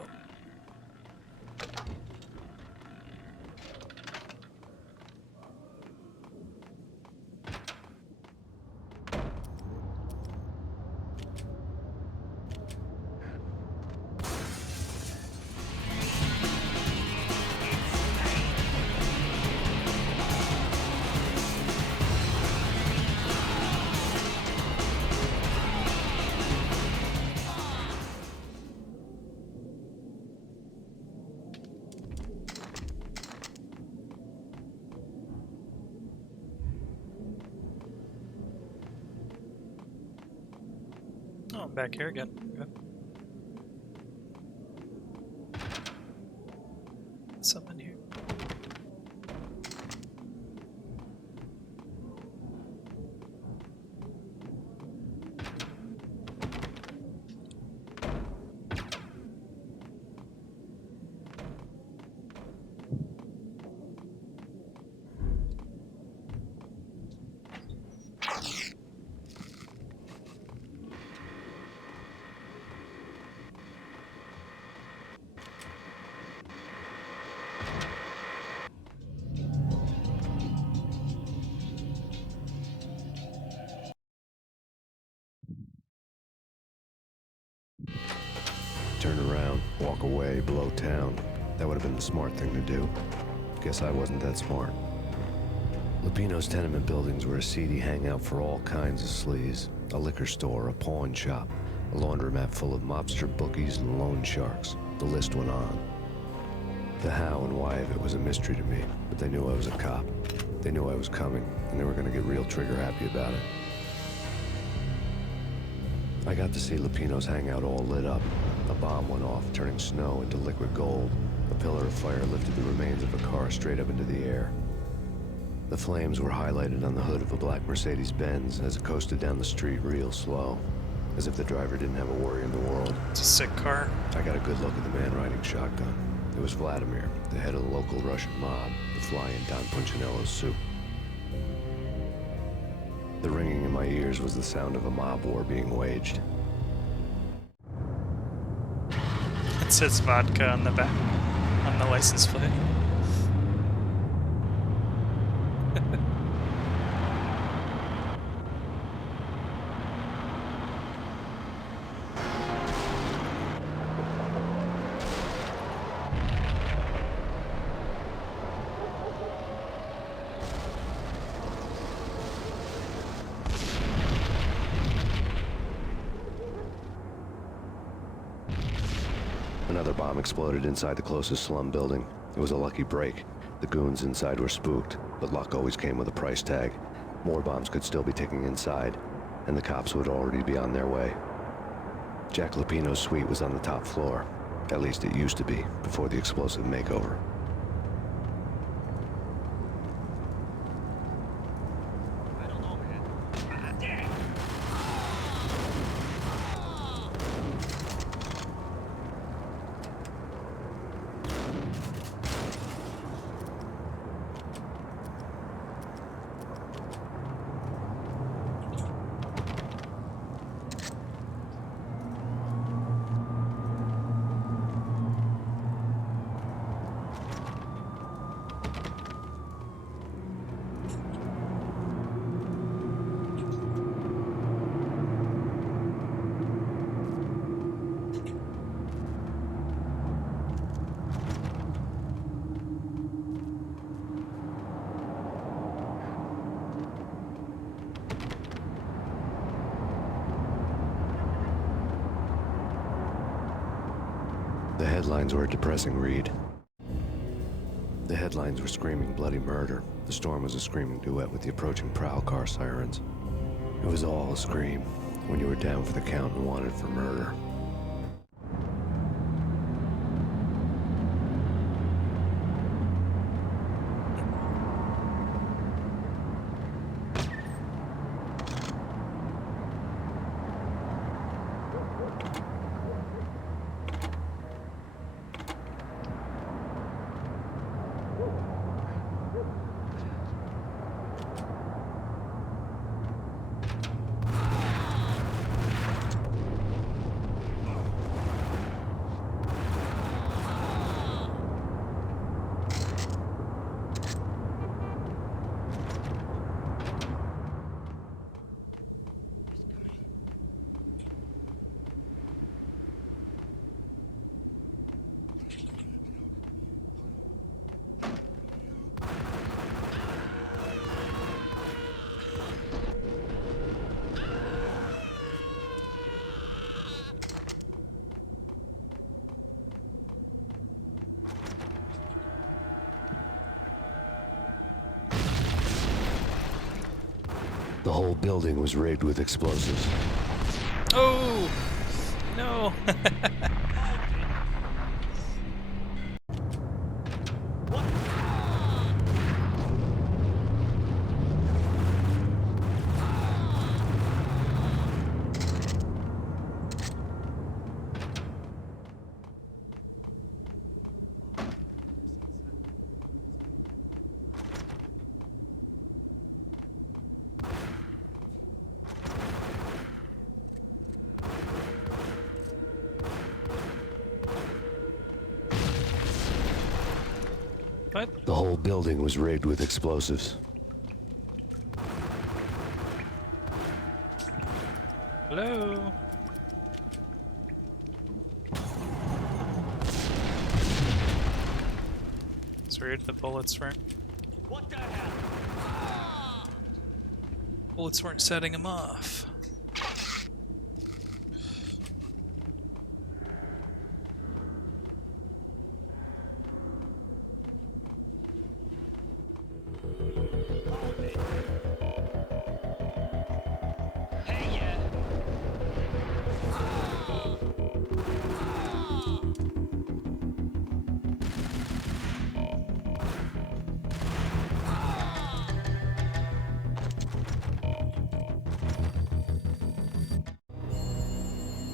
Oh, I'm back here again. Okay. Something here. Turn around, walk away, blow town. That would have been the smart thing to do. Guess I wasn't that smart. Lupino's tenement buildings were a seedy hangout for all kinds of sleaze. A liquor store, a pawn shop, a laundromat full of mobster bookies and loan sharks. The list went on. The how and why of it was a mystery to me, but they knew I was a cop. They knew I was coming, and they were gonna get real trigger happy about it. I got to see Lupino's hangout all lit up. A bomb went off, turning snow into liquid gold. A pillar of fire lifted the remains of a car straight up into the air. The flames were highlighted on the hood of a black Mercedes-Benz as it coasted down the street real slow, as if the driver didn't have a worry in the world. It's a sick car. I got a good look at the man riding shotgun. It was Vladimir, the head of the local Russian mob, the fly in Don Punchinello's soup. The ringing in my ears was the sound of a mob war being waged. It says vodka on the back, on the license plate. Another bomb exploded inside the closest slum building. It was a lucky break. The goons inside were spooked, but luck always came with a price tag. More bombs could still be ticking inside, and the cops would already be on their way. Jack Lupino's suite was on the top floor. At least it used to be, before the explosive makeover. The headlines were a depressing read. The headlines were screaming bloody murder. The storm was a screaming duet with the approaching prowl car sirens. It was all a scream when you were down for the count and wanted for murder. The whole building was rigged with explosives. Oh! No! What? The whole building was rigged with explosives. Hello? It's weird, the bullets weren't... What the hell? Bullets weren't setting him off.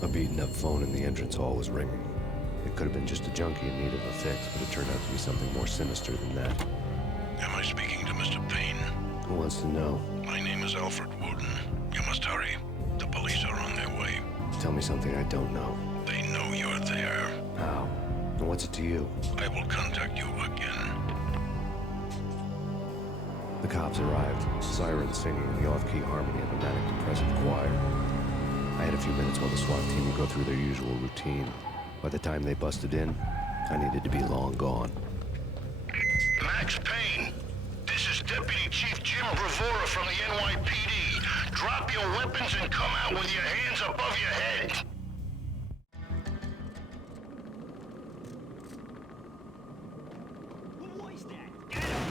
A beaten-up phone in the entrance hall was ringing. It could have been just a junkie in need of a fix, but it turned out to be something more sinister than that. Am I speaking to Mr. Payne? Who wants to know? My name is Alfred Woden. You must hurry. The police are on their way. Tell me something I don't know. They know you're there. How? And what's it to you? I will contact you again. The cops arrived, sirens singing in the off-key harmony of a manic depressive choir. I had a few minutes while the SWAT team would go through their usual routine. By the time they busted in, I needed to be long gone. Max Payne, this is Deputy Chief Jim Bravura from the NYPD. Drop your weapons and come out with your hands above your head. What was that? Get him!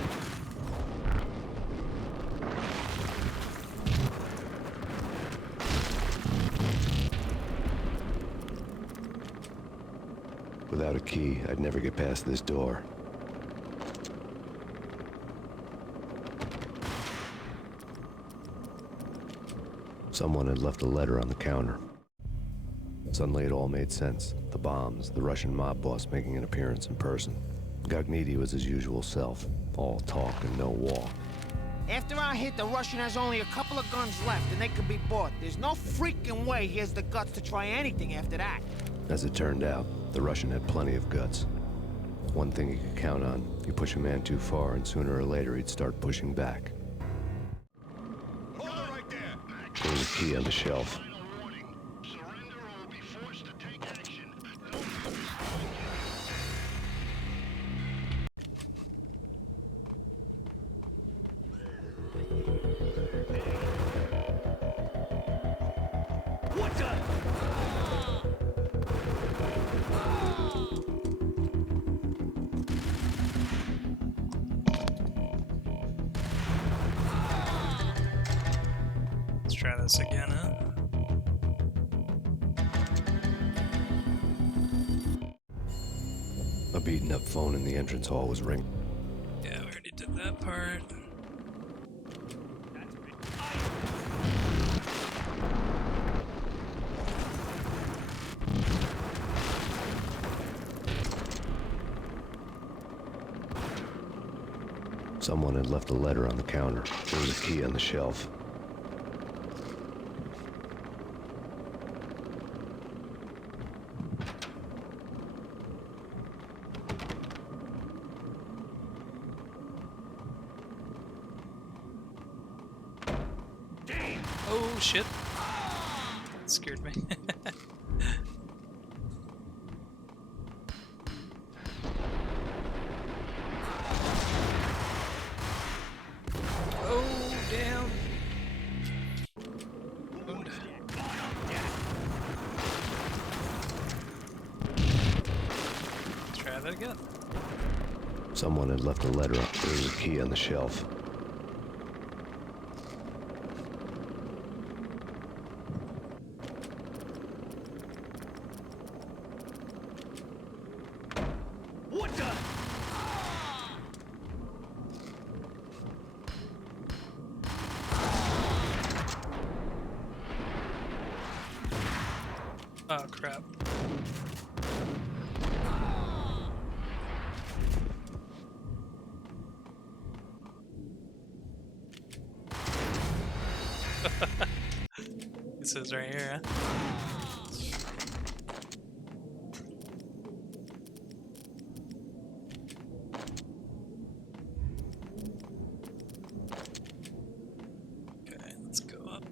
Without a key, I'd never get past this door. Someone had left a letter on the counter. Suddenly it all made sense. The bombs, the Russian mob boss making an appearance in person. Gognitti was his usual self. All talk and no walk. After our hit, the Russian has only a couple of guns left, and they can be bought. There's no freaking way he has the guts to try anything after that. As it turned out, the Russian had plenty of guts. One thing he could count on, you push a man too far and sooner or later he'd start pushing back. Hold it right there. There was a key on the shelf. Surrender or will be forced to take action. What the? Let's try this again, huh? A beaten-up phone in the entrance hall was ringing. Yeah, we already did that part. Someone had left a letter on the counter. There was a key on the shelf. Oh shit. That scared me. Oh damn. Wound. Let's try that again. Someone had left a letter. There was a key on the shelf. Oh crap. This is right here, huh? Okay, let's go up.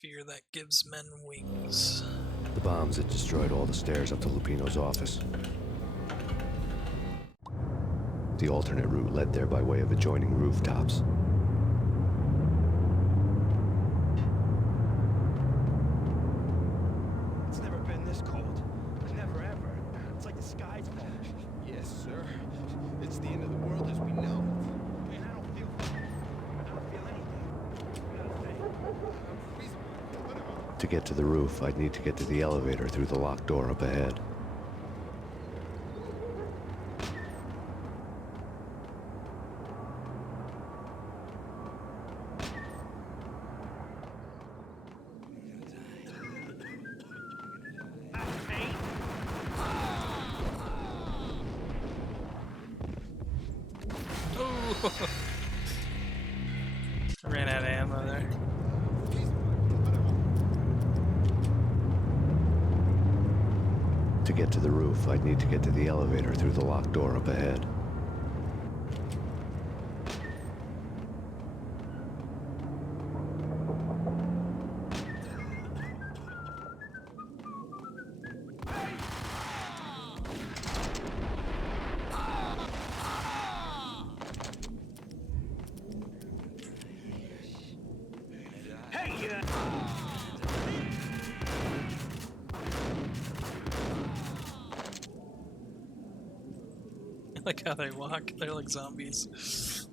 Fear that gives men wings. The bombs had destroyed all the stairs up to Lupino's office. The alternate route led there by way of adjoining rooftops. It's never been this cold. Never ever. It's like the sky's falling. Yes, sir. It's the end of the world as we know. Man, I don't feel anything. I'm freezing. To get to the roof, I'd need to get to the elevator through the locked door up ahead. Ran out of ammo there. To get to the roof, I'd need to get to the elevator through the locked door up ahead. I like how they walk. They're like zombies.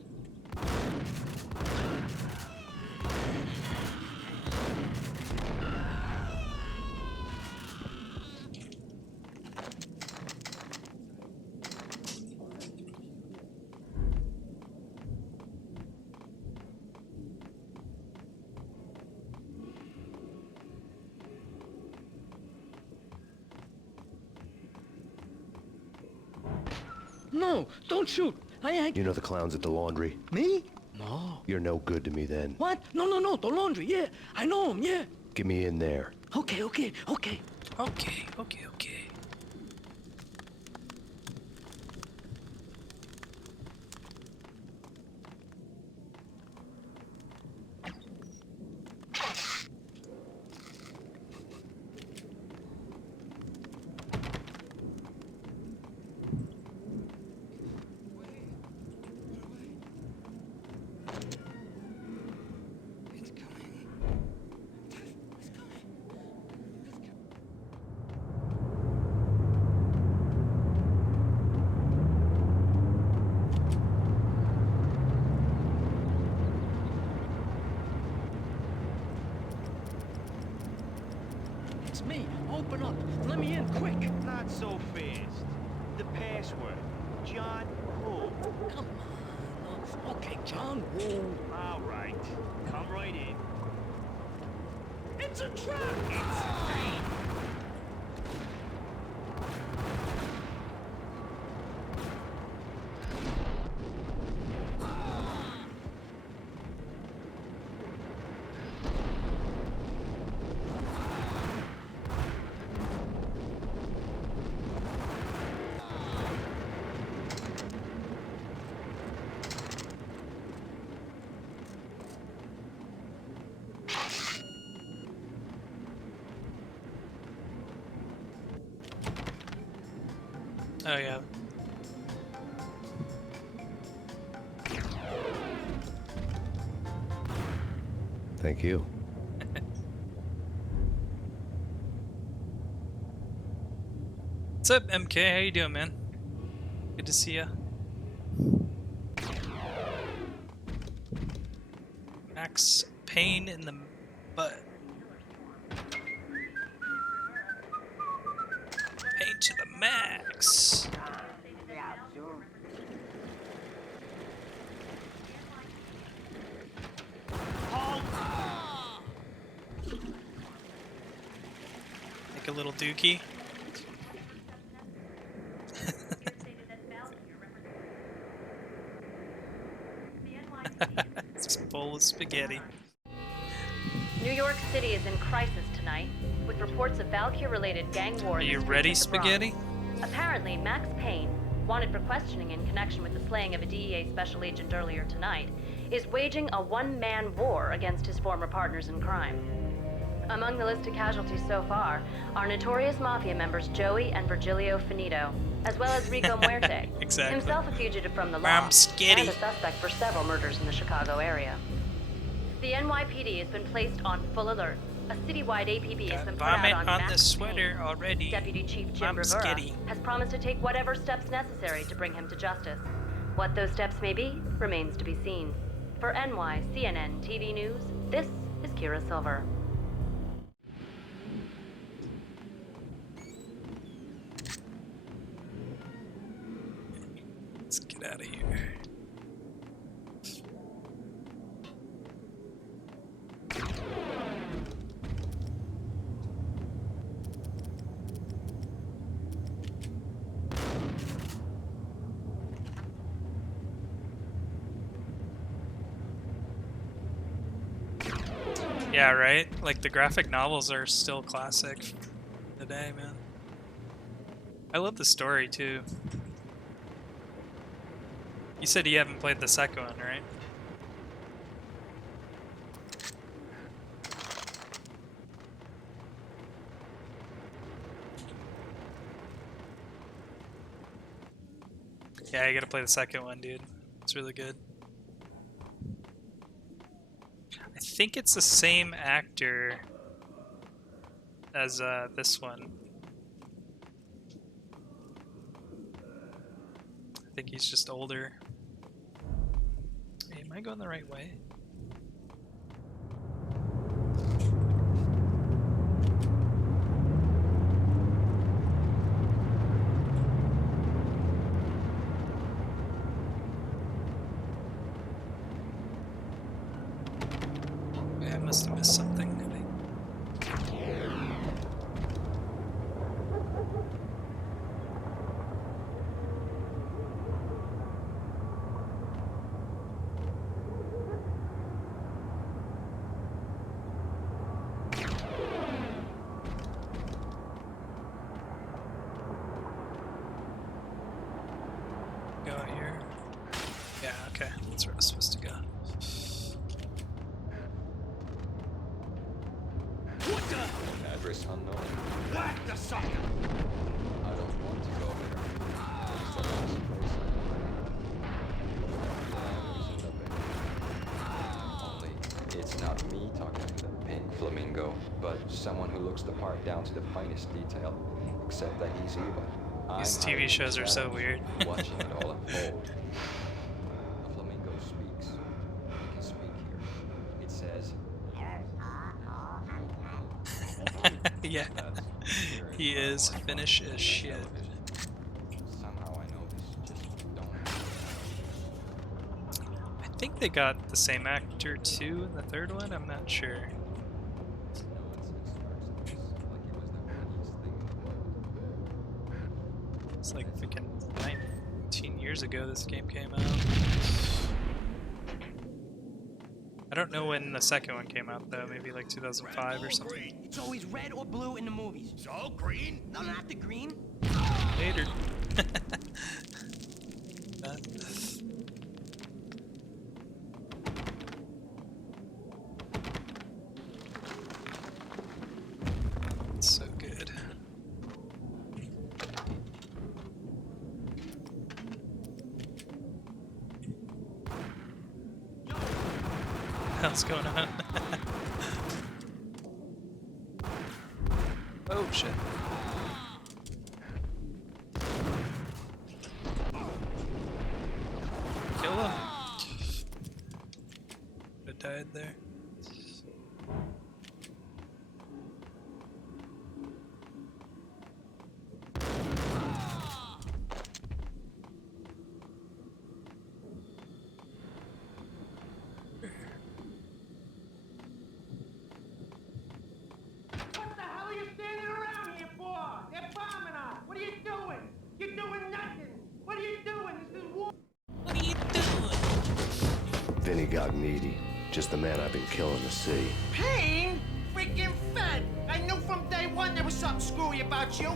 No, don't shoot. I ain't. You know the clowns at the laundry? Me? No. You're no good to me then. What? No. The laundry. Yeah, I know him. Yeah. Get me in there. Okay. Okay. It's me. Open up. Let me in quick. Not so fast. The password. John Woo. Come on. Okay, John Woo. All right. Come right in. It's a trap! It's fake! Oh yeah. Thank you. What's up, MK? How you doing, man? Good to see ya. Max Payne in the butt. Pain to the max. Like a little dookie. It's a bowl of spaghetti. New York City is in crisis tonight, with reports of Valkyrie-related gang war. Are in the you streets ready, of the Bronx. spaghetti? Apparently, Max Payne, wanted for questioning in connection with the slaying of a DEA special agent earlier tonight, is waging a one-man war against his former partners in crime. Among the listed casualties so far are notorious mafia members Joey and Virgilio Finito, as well as Rico Muerte, Exactly. himself a fugitive from the law, and skitty. a suspect for several murders in the Chicago area. The NYPD has been placed on full alert. A citywide APB has been put out Vomit on on Max the sweater Payne. already. Deputy Chief Jim Rivera skitty. has promised to take whatever steps necessary to bring him to justice. What those steps may be remains to be seen. For CNN TV News, this is Kira Silver. Let's get out of here. Yeah, right? Like, the graphic novels are still classic today, man. I love the story, too. You said you haven't played the second one, right? Yeah, you gotta play the second one, dude. It's really good. I think it's the same actor as this one. I think he's just older. Hey, am I going the right way? Yeah, I must have missed something. Go here. Yeah, okay. That's where I was supposed to go. What the? Address unknown. Whack the sucker! I don't want to go there. Only, it's not me talking to the pink flamingo, but someone who looks the part down to the finest detail. Except that he's evil. These TV shows are so weird. Watching it all unfold. A flamingo speaks. You can speak here. It says. Yeah, he is Finnish as shit. Somehow I know this. Just don't. I think they got the same actor too in the third one. I'm not sure. It's like freaking 19 years ago this game came out. I don't know when the second one came out though, maybe like 2005 or something. It's always red or blue in the movies. So, green? No, not the green. Later. It's so good. hell's going on? Oh shit. Kill him. Could've died there. What the hell are you standing around here for? They're bombing us. What are you doing? You're doing nothing. What are you doing? This is war. What are you doing? Vinny Gognitti, just the man I've been killing to see. Payne? Freaking fed! I knew from day one there was something screwy about you.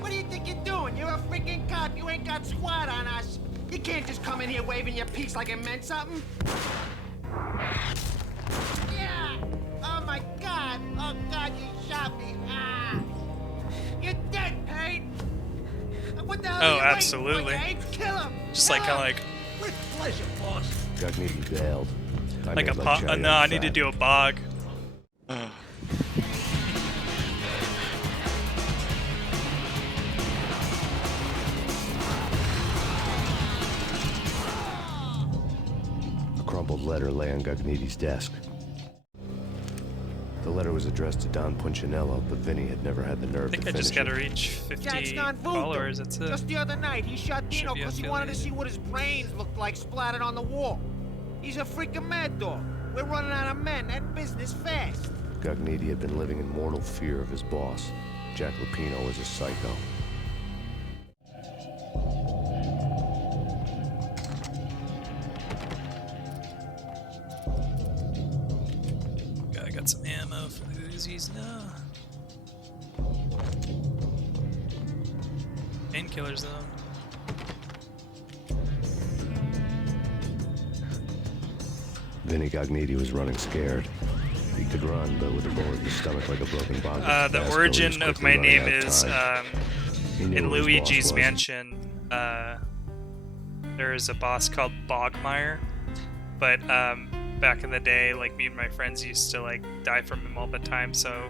What do you think you're doing? You're a freaking cop. You ain't got squad on us. You can't just come in here waving your piece like it meant something. Yeah! Oh my god! Oh god, you shot me! Ah! You're dead, Payne! What the hell Oh, are you absolutely. waiting for, Dave? Kill him! Just like Kill kind of him! like With pleasure, boss. Gognitti bailed. I like made a Cherry no, on I need to fat. do a bog. A crumpled letter lay on Gognitti's desk. The letter was addressed to Don Punchinello, but Vinny had never had the nerve I think to I finish just gotta it. reach That's 50 not voodoo. followers. That's it. Just the other night, he shot Should Dino be because he wanted to affiliated. see what his brains looked like splattered on the wall. He's a freaking mad dog. We're running out of men and business fast. Gognitti had been living in mortal fear of his boss. Jack Lupino was a psycho. I got some ammo for the Uzis now. Painkillers though. Vinny Gognitti was running scared. He could run, but with a bullet in his stomach like a broken bottle. The origin of my name is He knew in who his boss Luigi's was. Mansion. There is a boss called Bogmire, but back in the day, like me and my friends used to like die from him all the time. So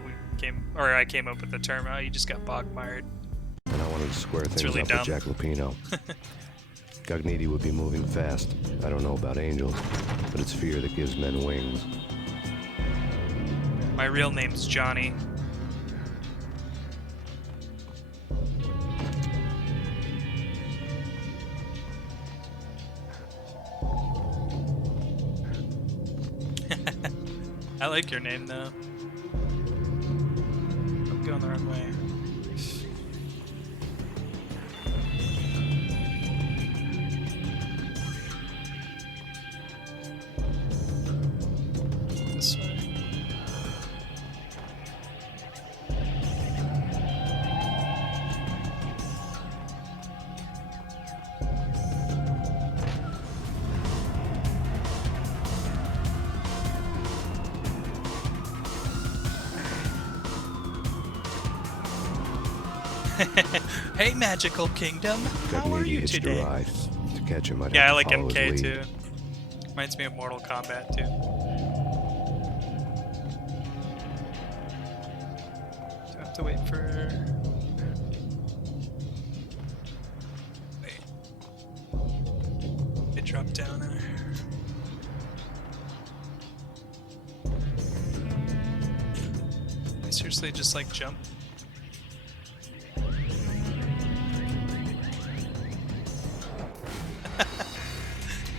I came up with the term. Oh, you just got Bogmired. And I wanted to square things really up dumb. with Jack Lupino. Gognitti would be moving fast. I don't know about angels, but it's fear that gives men wings. My real name's Johnny. I like your name though. I'm going the wrong way. This way. Hey, Magical Kingdom, how are Gognitti you hitched a today? ride. To catch him, I'd Yeah, I have to like follow his MK lead. too. Reminds me of Mortal Kombat too. Do I have to wait for... Wait. It dropped down there. I seriously just like jump?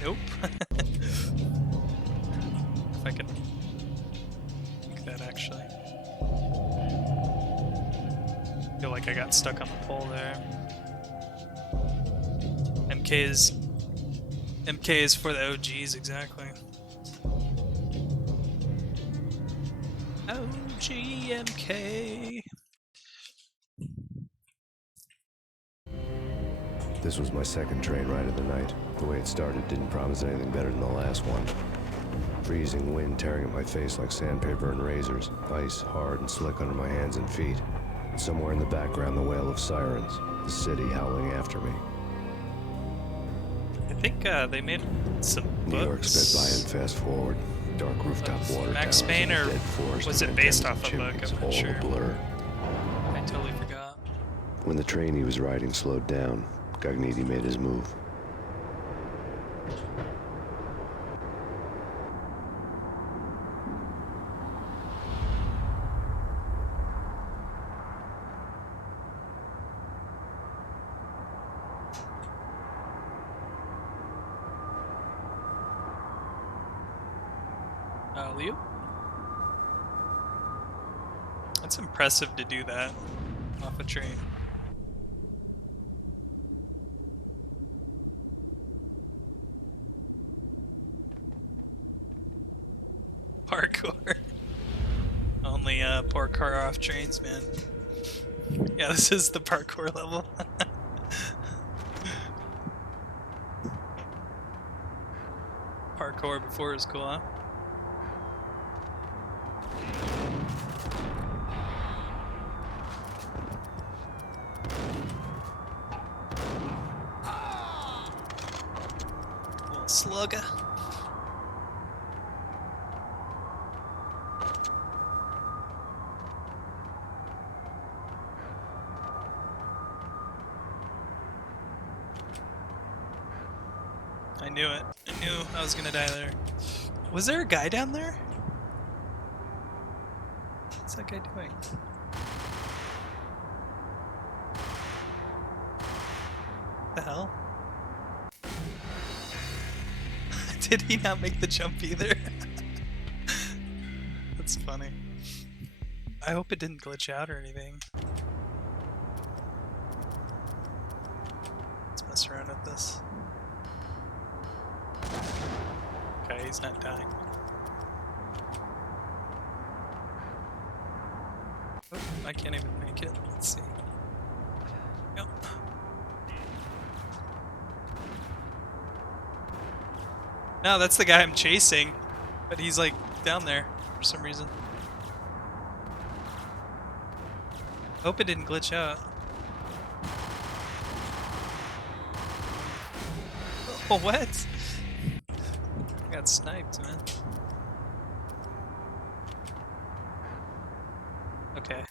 Nope. If I can make that actually. Feel like I got stuck on the pole there. MK is for the OGs, exactly. OGMK. This was my second train ride of the night. The way it started didn't promise anything better than the last one. Freezing wind tearing at my face like sandpaper and razors. Ice hard and slick under my hands and feet. And somewhere in the background, the wail of sirens. The city howling after me. I think they made some New York books. sped by and fast forward. Dark rooftop water Max towers Payne, and a or dead forest was of it based antennas off and a book? chimneys, I'm not all sure. a blur. I totally forgot. When the train he was riding slowed down, Gognitti made his move. Leo? That's impressive to do that off a train. Parkour. Only parkour off trains, man. Yeah, this is the parkour level. Parkour before was cool, huh? Little slugger. I knew it. I knew I was gonna die there. Was there a guy down there? What's that guy doing? What the hell? Did he not make the jump either? That's funny. I hope it didn't glitch out or anything. Let's mess around with this. Okay, he's not dying. Oh, I can't even make it. Let's see. Yep. No, that's the guy I'm chasing, but he's like down there for some reason. Hope it didn't glitch out. Oh, what? I got sniped, man. Okay.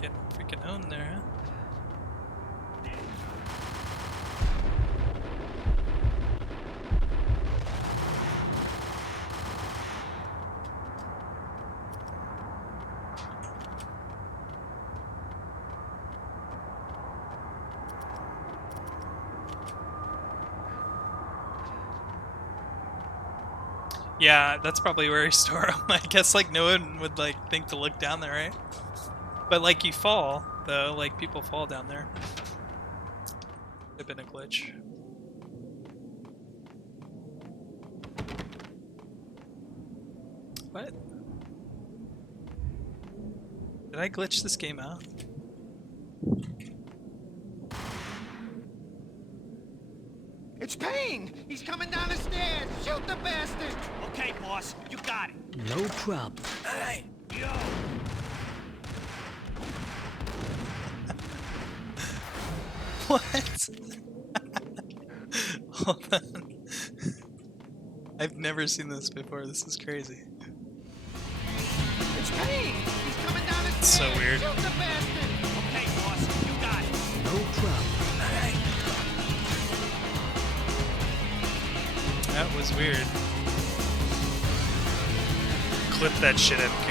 Getting freaking owned there, huh? Yeah, that's probably where he store them. I guess like no one would like think to look down there, right? But like you fall, though, like people fall down there. Could have been a glitch. What? Did I glitch this game out? It's Payne! He's coming down the stairs! Shoot the bastard! Okay, boss, you got it. No problem. Hey, yo! What? Hold on. I've never seen this before. This is crazy. It's Payne! He's coming down the stairs! It's so weird. Shoot the bastard! Okay, boss, you got it. No problem. That was weird. Clip that shit, MK.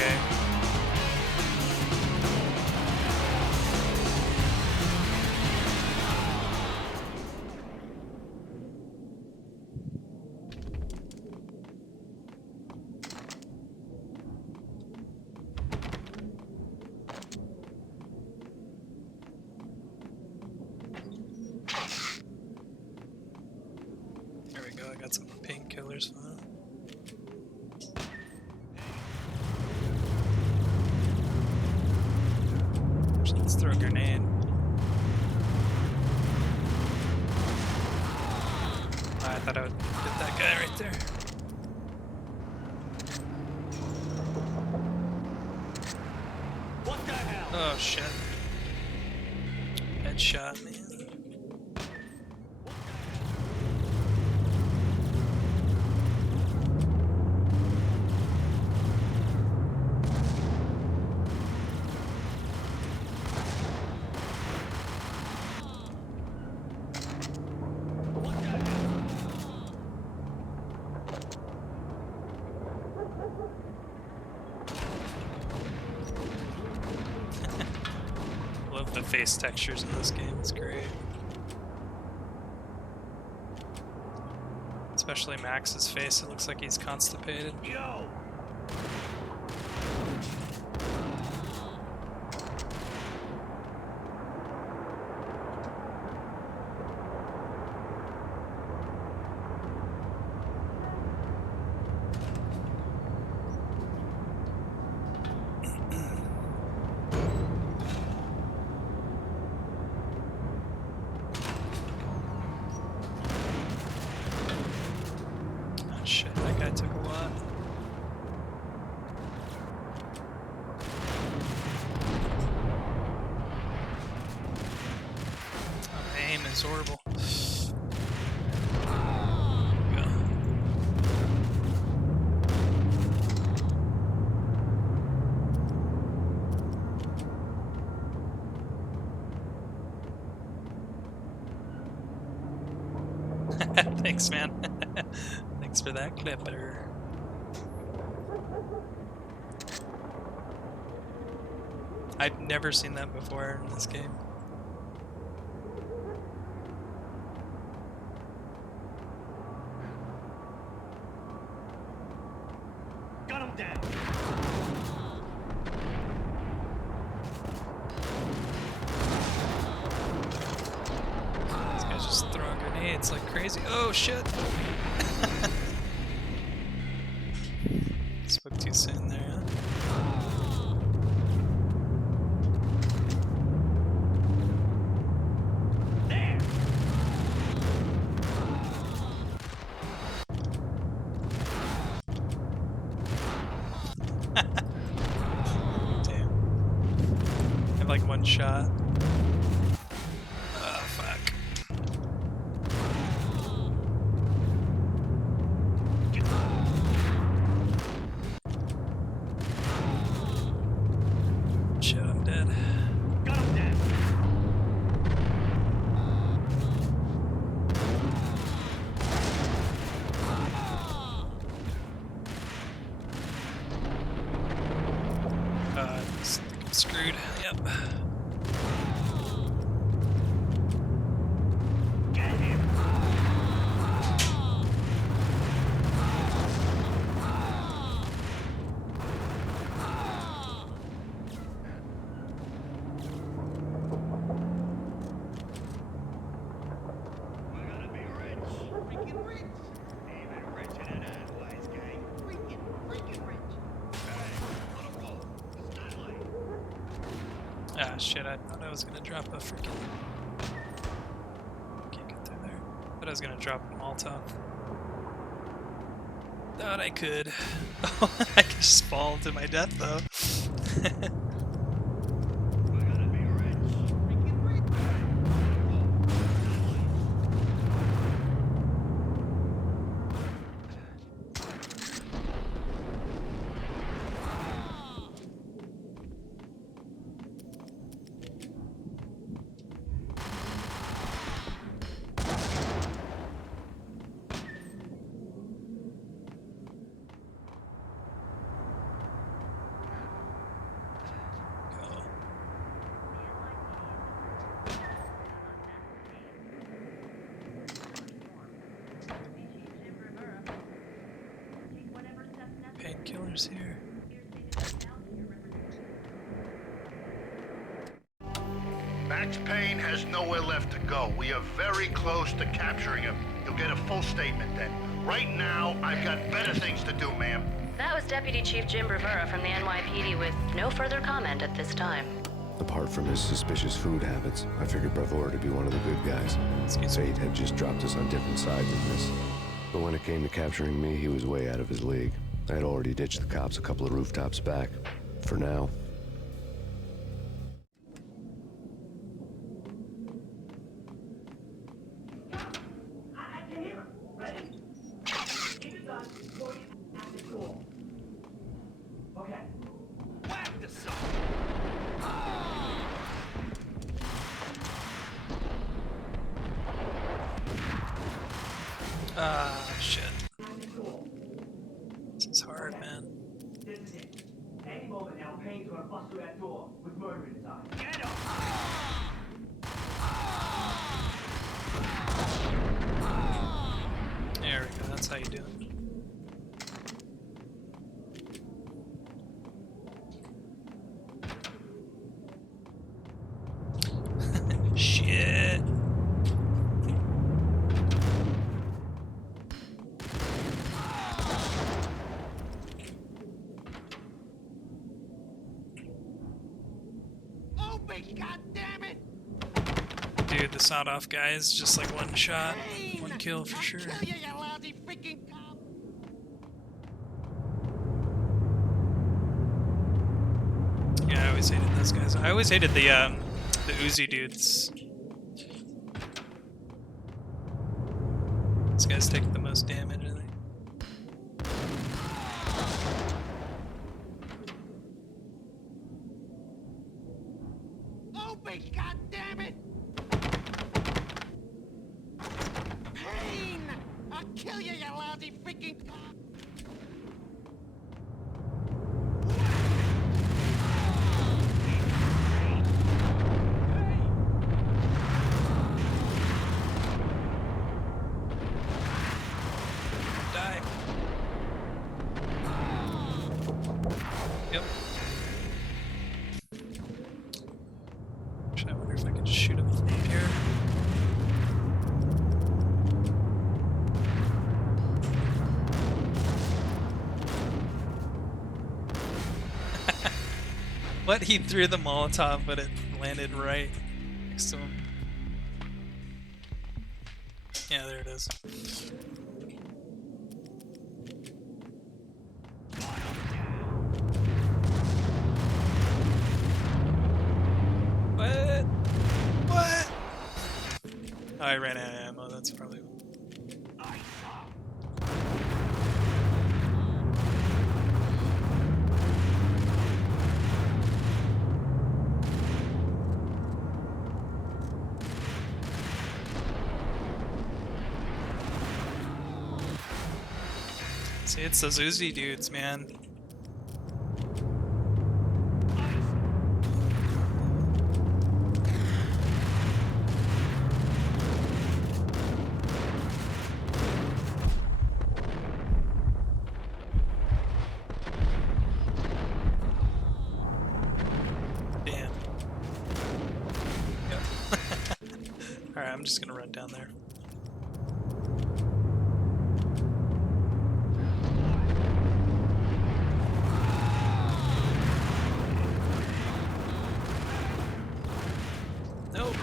There we go, I got some painkillers for that. Let's throw a grenade. Oh, I thought I would hit that guy right there. Oh shit. Headshot, man. Love the face textures in this game, it's great. Especially Max's face, it looks like he's constipated. Yo! Shit, that guy took a lot. Oh, my aim is horrible. Go. Thanks, man. Thanks for that clipper. I've never seen that before in this game. Gun him down. This guy's just throwing grenades like crazy. Oh shit! Spoke too soon there, huh? There. Damn. I have like one shot. Oh fuck. Shit, I'm dead. Gun him down. I think I'm screwed. Yep. Get him. We're gonna be rich. Freaking rich. Even richer than us, wise guy. Freaking rich. Hey, on a roll. It's not late. Ah shit, I thought I was gonna drop a freaking... Can't get through there. Thought I was gonna drop a Molotov. Thought I could. Oh, I could just fall to my death though. We're gonna be rich. Freaking rich. Painkillers here. Max Payne has nowhere left to go. We are very close to capturing him. You'll get a full statement then. Right now, I've got better things to do, ma'am. That was Deputy Chief Jim Rivera from the NYPD with no further comment at this time. Apart from his suspicious food habits, I figured Bravura to be one of the good guys. Fate had just dropped us on different sides of this. But when it came to capturing me, he was way out of his league. I had already ditched the cops a couple of rooftops back. For now, Okay. Whack the son. Ah, shit. This is hard, man. This is it. Any moment now, Payne's gonna bust through that door with murder inside. Get him! There we go, that's how you do it. Shit. Open, goddammit! Dude, the sawed-off guy is just like one shot, one kill for sure. Kill you, you lousy freaking cop! Yeah, I always hated those guys. I always hated the Uzi dudes. These guys take the most damage, I think. Open, goddammit! Payne! I'll kill you, you lousy freaking cop! Die. Yep. I wonder if I can just shoot him from here. What? He threw the Molotov, but it landed right next to him. Yeah, there it is. What? What? Oh, I ran out of ammo, that's probably... See, it's those Uzi dudes, man. Damn. Yep. Alright, I'm just gonna run down there. Nope.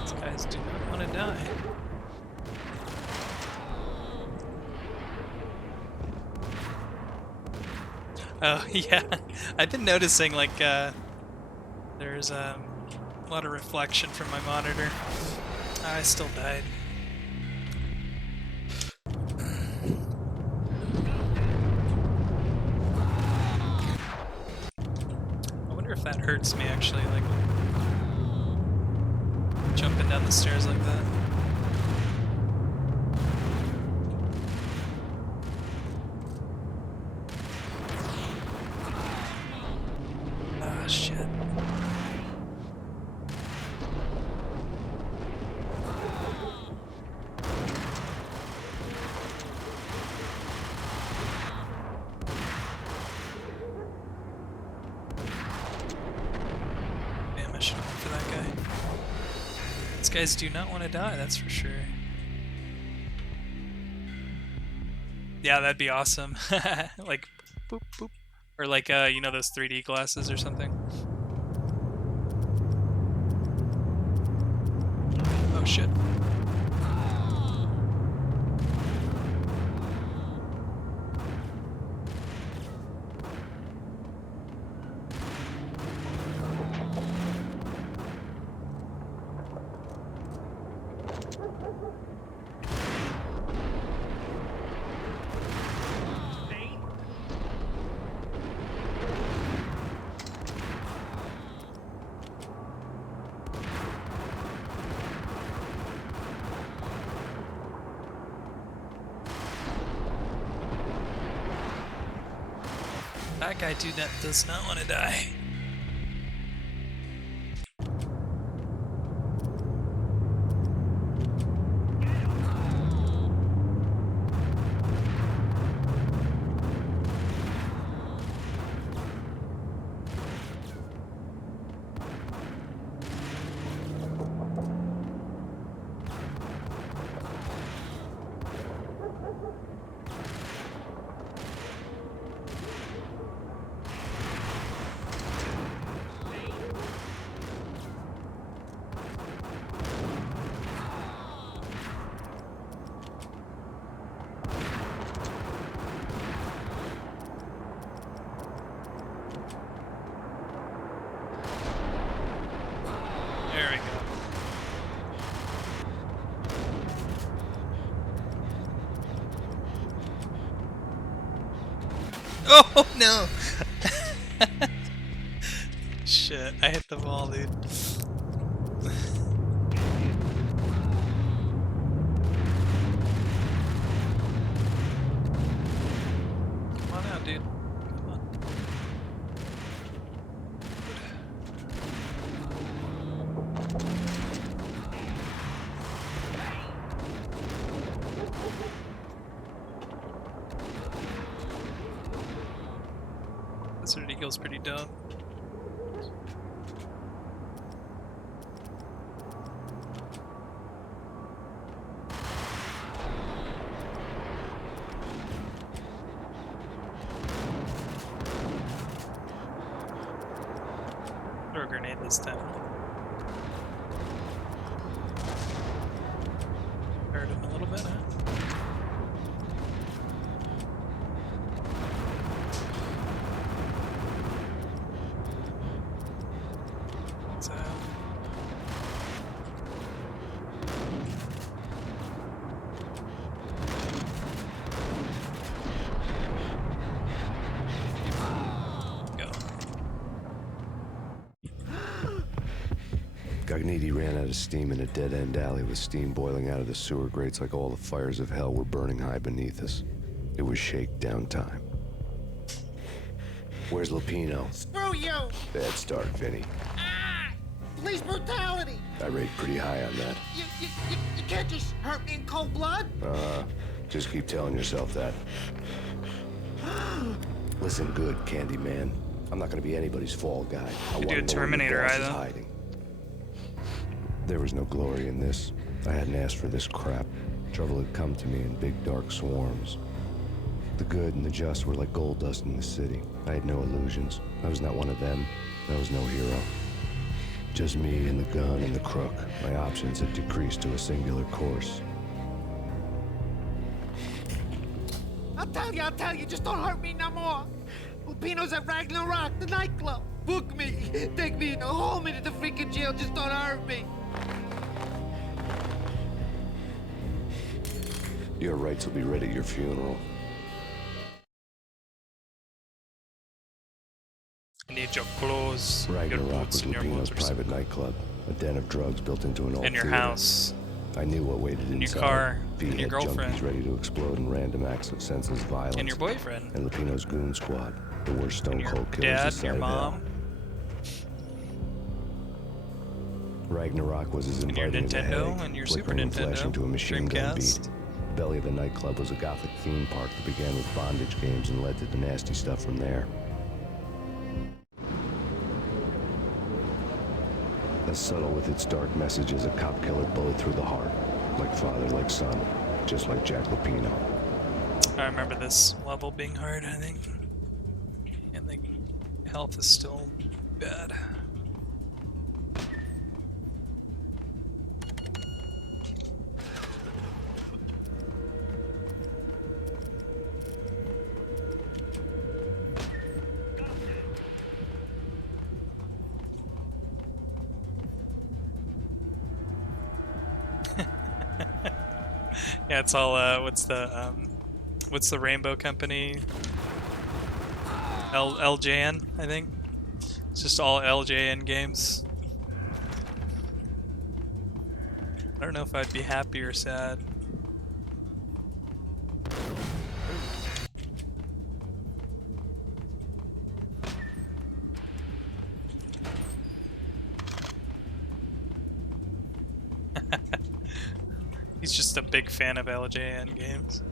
These guys do not want to die. Oh, yeah. I've been noticing, like, there's a lot of reflection from my monitor. I still died. I wonder if that hurts me, actually, like, jumping down the stairs like that. Ah, shit. Damn, I should have went for that guy. These guys do not want to die, that's for sure. Yeah, that'd be awesome. Like, boop, boop. Or like, you know, those 3D glasses or something. Oh, shit. That guy does not want to die. There we go. Oh no! Shit, I hit the ball, dude. Come on out, dude. Come on. Desert Eagle's pretty dumb. Throw a grenade this time. Hurt him a little bit, huh? So. Go. Gognitti ran out of steam in a dead-end alley with steam boiling out of the sewer grates like all the fires of hell were burning high beneath us. It was shakedown time. Where's Lupino? Screw you! Bad start, Vinny. Police brutality! I rate pretty high on that. You can't just hurt me in cold blood. Just keep telling yourself that. Listen good, Candyman. I'm not gonna be anybody's fall guy. I You want do a to know where Terminator your boss eye, is though. hiding. There was no glory in this. I hadn't asked for this crap. Trouble had come to me in big dark swarms. The good and the just were like gold dust in the city. I had no illusions. I was not one of them. I was no hero. Just me and the gun and the crook. My options had decreased to a singular course. I'll tell you, just don't hurt me no more. Lupino's at Ragnarok, the nightclub. Book me, take me, haul me to the freaking jail, just don't hurt me. Your rights will be read at your funeral. I need your clothes, your Ragnarok boots, was and your Lupino's motorcycle. private nightclub, a den of drugs built into an old And your theater. house. I knew what waited And your inside. car. Feet And your had girlfriend. junkies ready to explode in random acts of senseless violence. And your boyfriend. And Lupino's goon squad, the worst stone cold killers Dad, this side your of hell. mom. Ragnarok was as And your inviting as a Nintendo headache, and your Super flickering and Nintendo, flashing to a machine gun beat. Dreamcast. The belly of the nightclub was a gothic theme park that began with bondage games and led to the nasty stuff from there. As subtle with its dark message as a cop killer bullet through the heart. Like father, like son. Just like Jack Lupino. I remember this level being hard, I think. And the health is still bad. Yeah, it's all what's the rainbow company? LJN, I think. It's just all LJN games. I don't know if I'd be happy or sad. He's just a big fan of LJN games.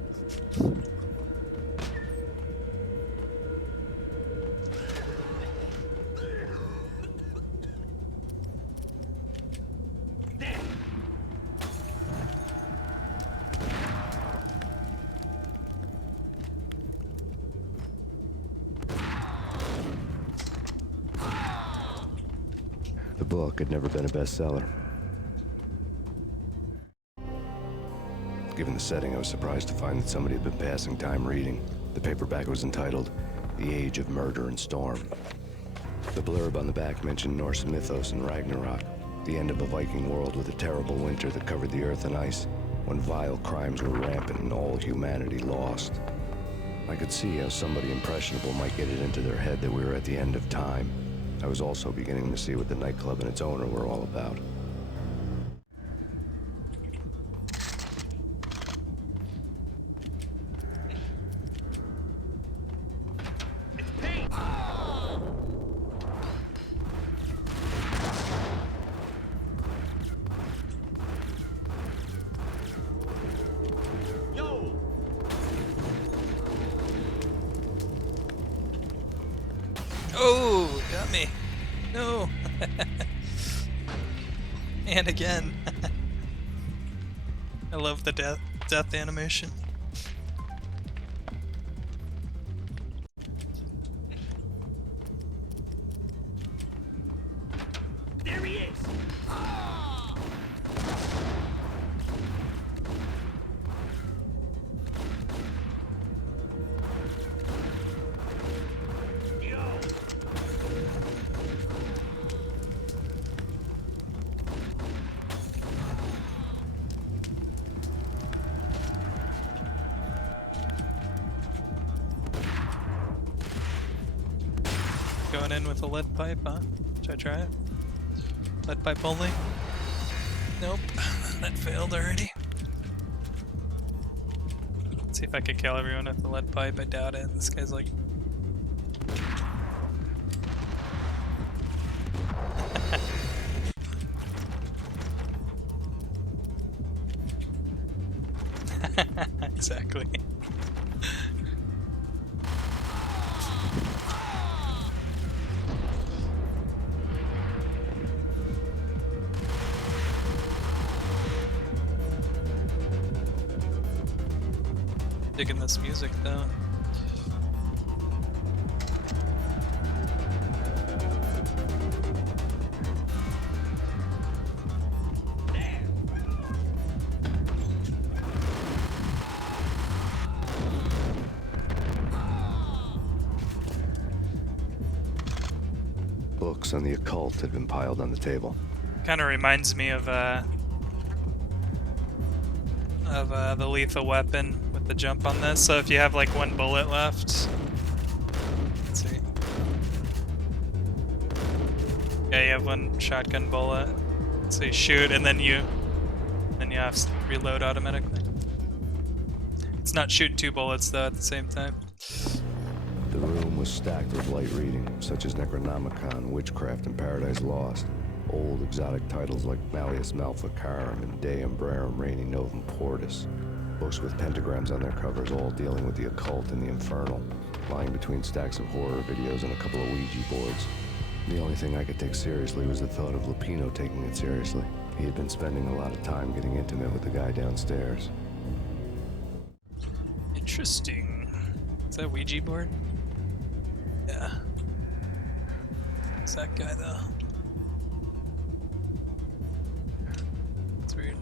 The book had never been a bestseller. Given the setting, I was surprised to find that somebody had been passing time reading. The paperback was entitled The Age of Murder and Storm. The blurb on the back mentioned Norse mythos and Ragnarok, the end of a Viking world with a terrible winter that covered the earth in ice, when vile crimes were rampant and all humanity lost. I could see how somebody impressionable might get it into their head that we were at the end of time. I was also beginning to see what the nightclub and its owner were all about. Oh, got me. No. And again. I love the death animation. There he is. Going in with a lead pipe, huh? Should I try it? Lead pipe only? Nope. That failed already. Let's see if I can kill everyone with the lead pipe. I doubt it. This guy's like... Exactly. Digging this music though. Books on the occult had been piled on the table. Kind of reminds me of the Lethal Weapon with the jump on this. So if you have like one bullet left, let's see. Yeah, you have one shotgun bullet. So you shoot and then you have to reload automatically. It's not shooting two bullets though at the same time. The room was stacked with light reading, such as Necronomicon, Witchcraft, and Paradise Lost. Old exotic titles like Malleus Maleficarum and De Umbrarum Reini Novum Portis. Books with pentagrams on their covers, all dealing with the occult and the infernal. Lying between stacks of horror videos and a couple of Ouija boards. The only thing I could take seriously was the thought of Lupino taking it seriously. He had been spending a lot of time getting intimate with the guy downstairs. Interesting. Is that a Ouija board? Yeah. It's that guy though. It's weird.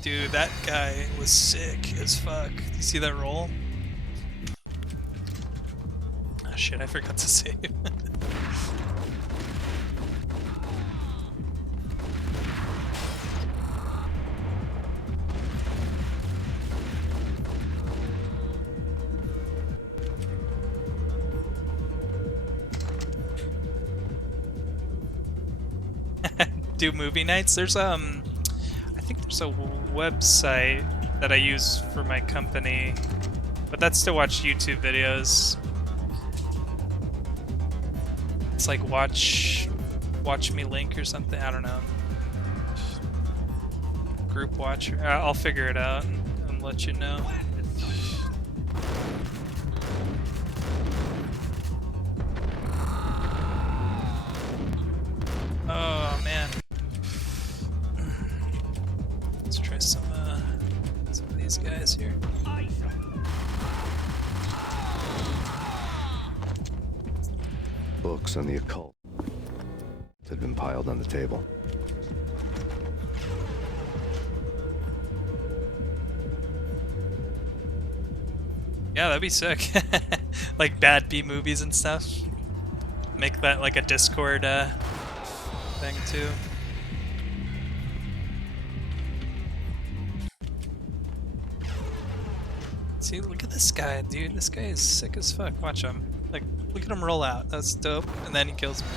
Dude, that guy was sick as fuck. Do you see that roll? Oh shit, I forgot to save. Do movie nights? There's I think there's a website that I use for my company, but that's to watch YouTube videos. It's like watch watch me link or something. I don't know. Group watcher. I'll figure it out and let you know. Oh man. Let's try some of these guys here. Books on the occult had been piled on the table. Yeah, that'd be sick. Like bad B movies and stuff. Make that like a Discord thing too. See, look at this guy, dude. This guy is sick as fuck. Watch him. Like, look at him roll out. That's dope. And then he kills me.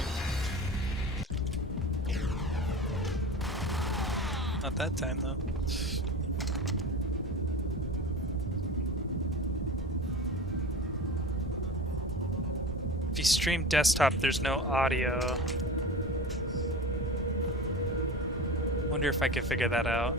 Not that time, though. If you stream desktop, there's no audio. Wonder if I could figure that out.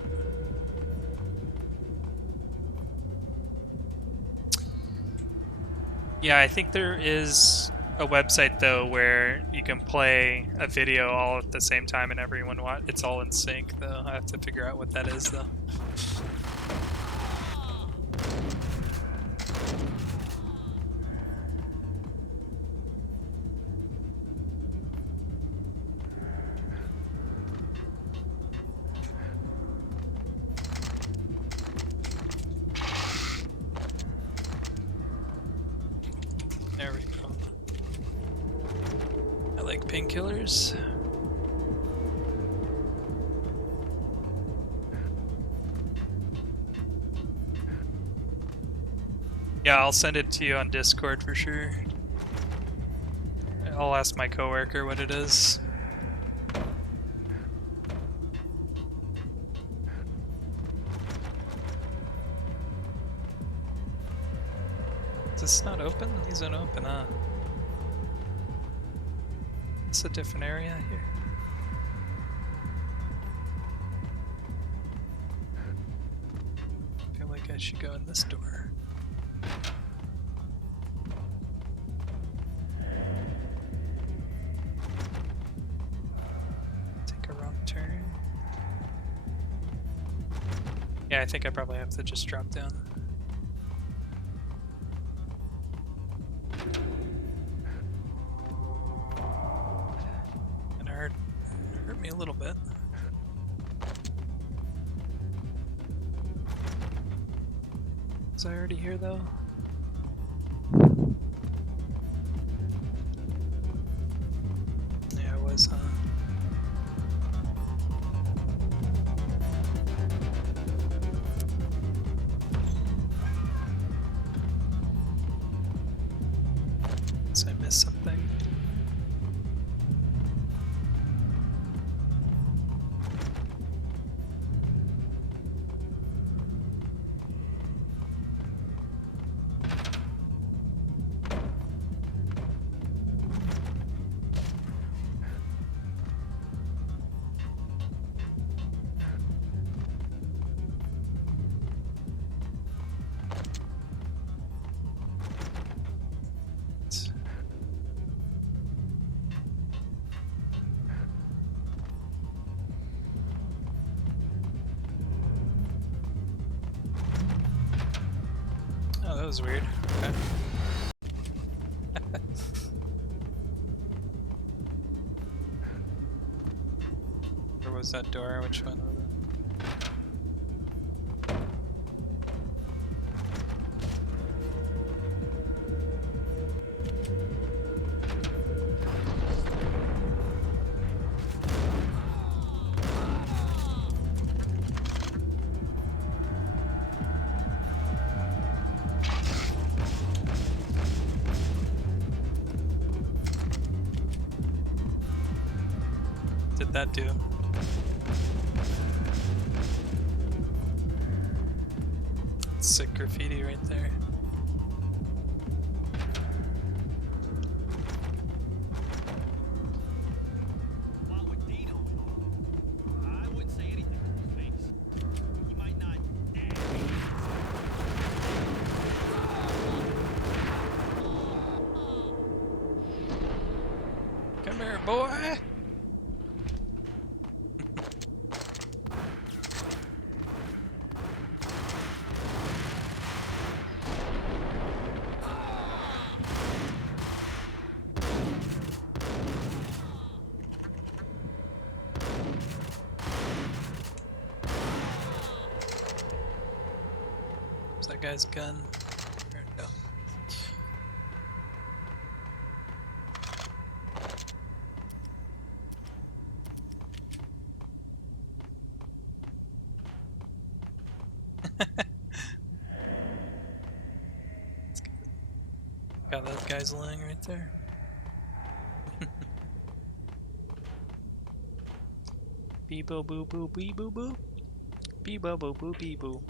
Yeah, I think there is a website though where you can play a video all at the same time and everyone watch. It's all in sync though. I have to figure out what that is though. There we go. I like painkillers. Yeah, I'll send it to you on Discord for sure. I'll ask my coworker what it is. Is this not open? These aren't open, huh? It's a different area here. I feel like I should go in this door. Take a wrong turn. Yeah, I think I probably have to just drop down. And it hurt me a little bit. Was I already here though? Yeah, I was, huh? Did I miss something? Oh, that was weird. Okay. Where was that door? Which one was it? Did that do? Sick graffiti right there. boy. Is that guy's gun? There we go. Got those guys lying right there. Bee boo boo boo bee boo boo. Bee boo boo boo bee boo.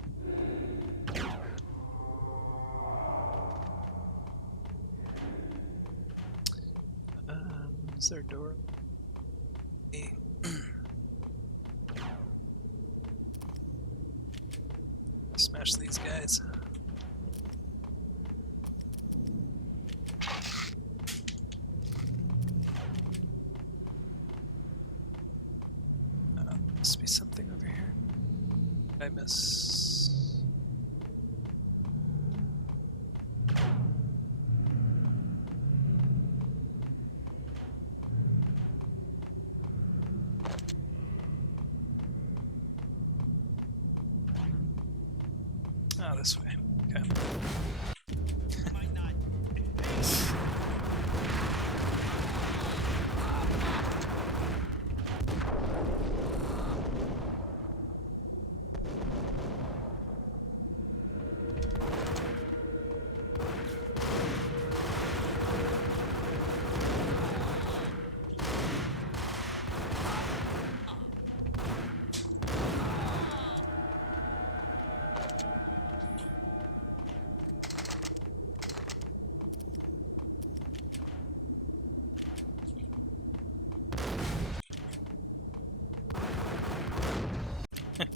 Is there a door? Smash these guys. Must be something over here. I miss. Oh, this way. Okay.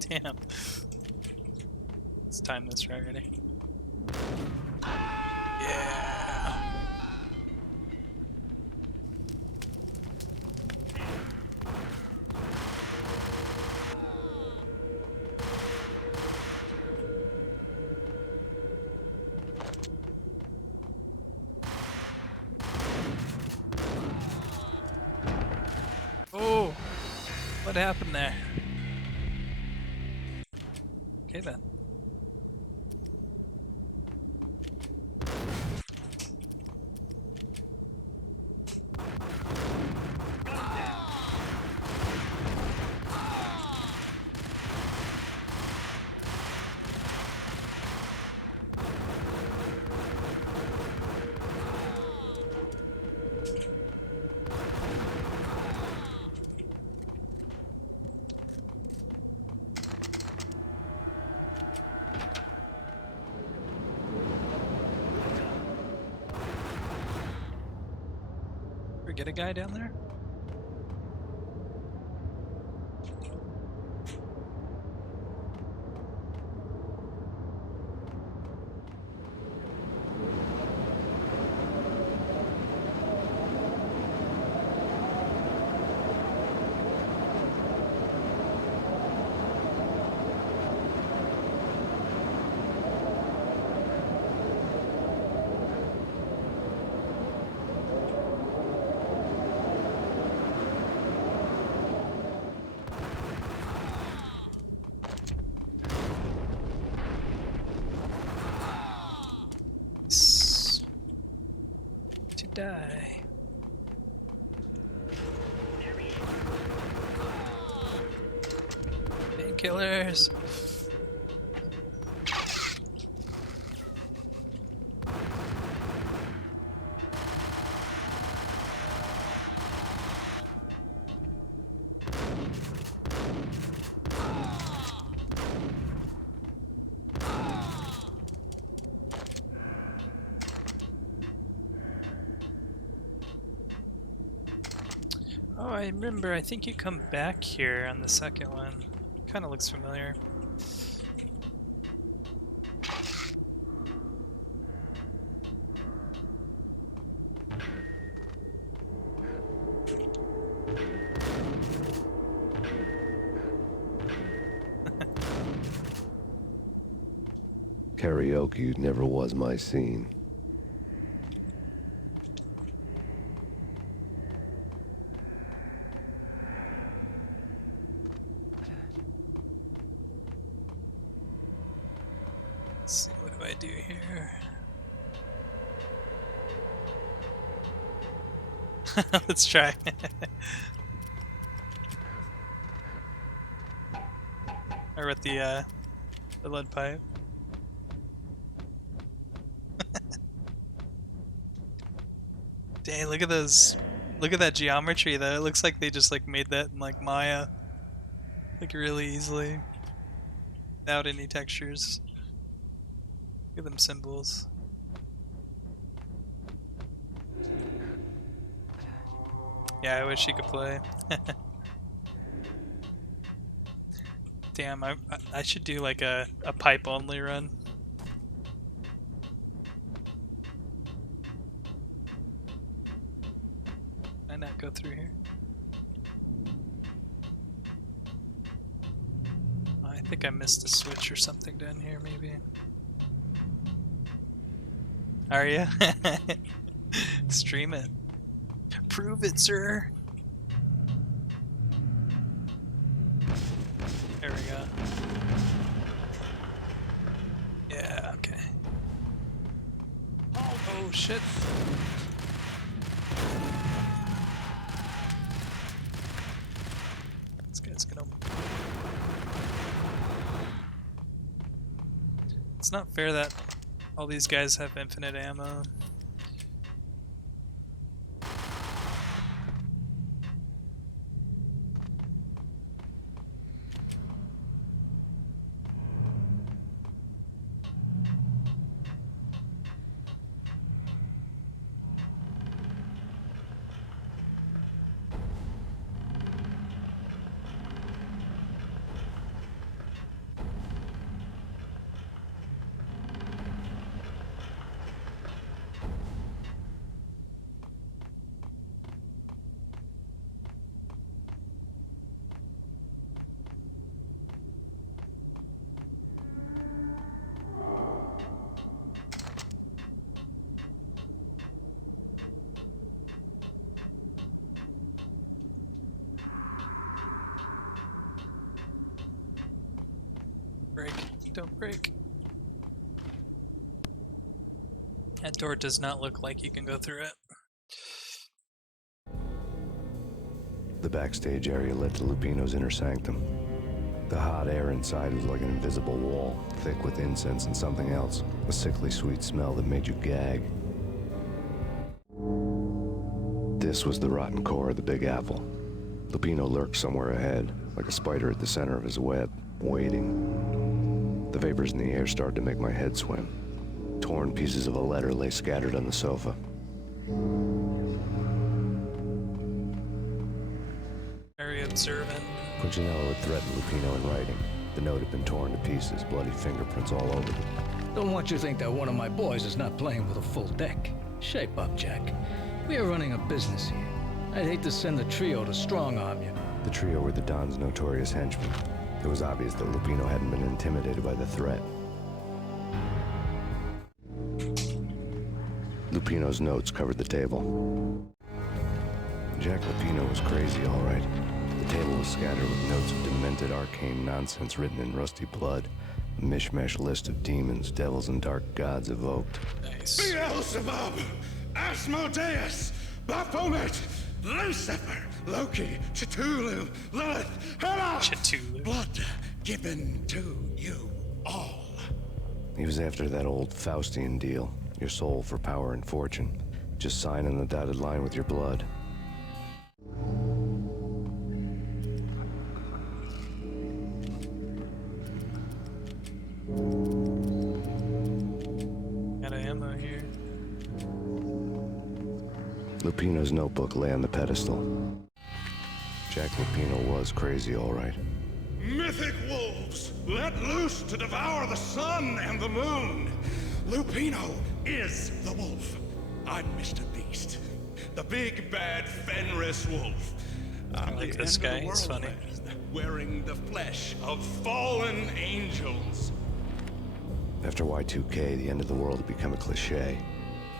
Damn. Let's time this right, ready? Yeah. Oh, what happened there? Okay then. Get a guy down there? To die. Painkillers. Oh, I remember. I think you come back here on the second one. Kind of looks familiar. Karaoke never was my scene. Let's see, what do I do here? Let's try. Or with the lead pipe. Dang, look at those. Look at that geometry though. It looks like they just like made that in like Maya. Like really easily. Without any textures. Look at them symbols. Yeah, I wish he could play. Damn, I should do like a pipe only run. Can I not go through here? I think I missed a switch or something down here maybe. Are you? Stream it. Prove it, sir. There we go. Yeah, okay. Oh shit. This guy's gonna... It's not fair that all these guys have infinite ammo. Break. Don't break. That door does not look like you can go through it. The backstage area led to Lupino's inner sanctum. The hot air inside was like an invisible wall, thick with incense and something else, a sickly sweet smell that made you gag. This was the rotten core of the Big Apple. Lupino lurked somewhere ahead, like a spider at the center of his web, waiting. The vapors in the air started to make my head swim. Torn pieces of a letter lay scattered on the sofa. Very observant. Punchinello had threatened Lupino in writing. The note had been torn to pieces, bloody fingerprints all over it. Don't want you to think that one of my boys is not playing with a full deck. Shape up, Jack. We are running a business here. I'd hate to send the trio to strong-arm you. The trio were the Don's notorious henchmen. It was obvious that Lupino hadn't been intimidated by the threat. Lupino's notes covered the table. Jack Lupino was crazy, all right. The table was scattered with notes of demented arcane nonsense written in rusty blood. A mishmash list of demons, devils, and dark gods evoked. Nice. Beelzebub, Asmodeus, Baphomet, Lucifer, Loki, Cthulhu, Lilith, Hela! Cthulhu. Blood given to you all. He was after that old Faustian deal. Your soul for power and fortune. Just sign on the dotted line with your blood. Got ammo here. Lupino's notebook lay on the pedestal. Jack Lupino was crazy, all right. Mythic wolves, let loose to devour the sun and the moon. Lupino is the wolf. I'm Mr. Beast, the big bad Fenris wolf. I like this guy, he's funny. Wearing the flesh of fallen angels. After Y2K, the end of the world had become a cliche.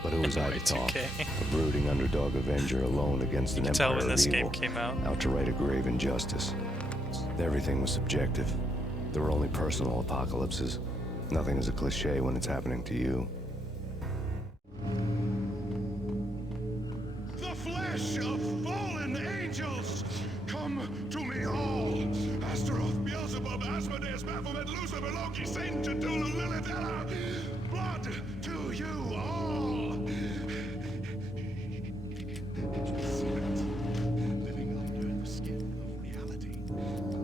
But it was I to talk, Y2K. a brooding underdog avenger alone against an You can tell empire when of this evil, game came out. out to right a grave injustice. Everything was subjective. There were only personal apocalypses. Nothing is a cliche when it's happening to you. The flesh of fallen angels! Come to me all! Astaroth, Beelzebub, Asmodeus, Baphomet, Lucifer, Loki, Satan, Cthulhu, Lilith, Ella! Blood to you all! Living under the skin of reality.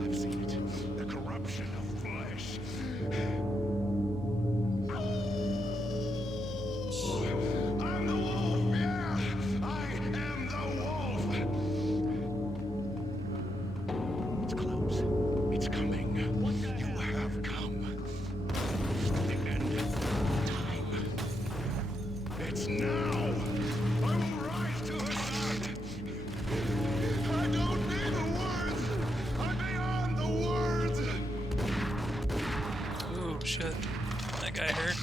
I've seen it. The corruption of flesh. I'm the wolf, yeah! I am the wolf! It's close. It's coming. You have come. The end of time. It's now! I will rise to her side! I don't need the words! I'm beyond the words! Ooh, shit. That guy hurt.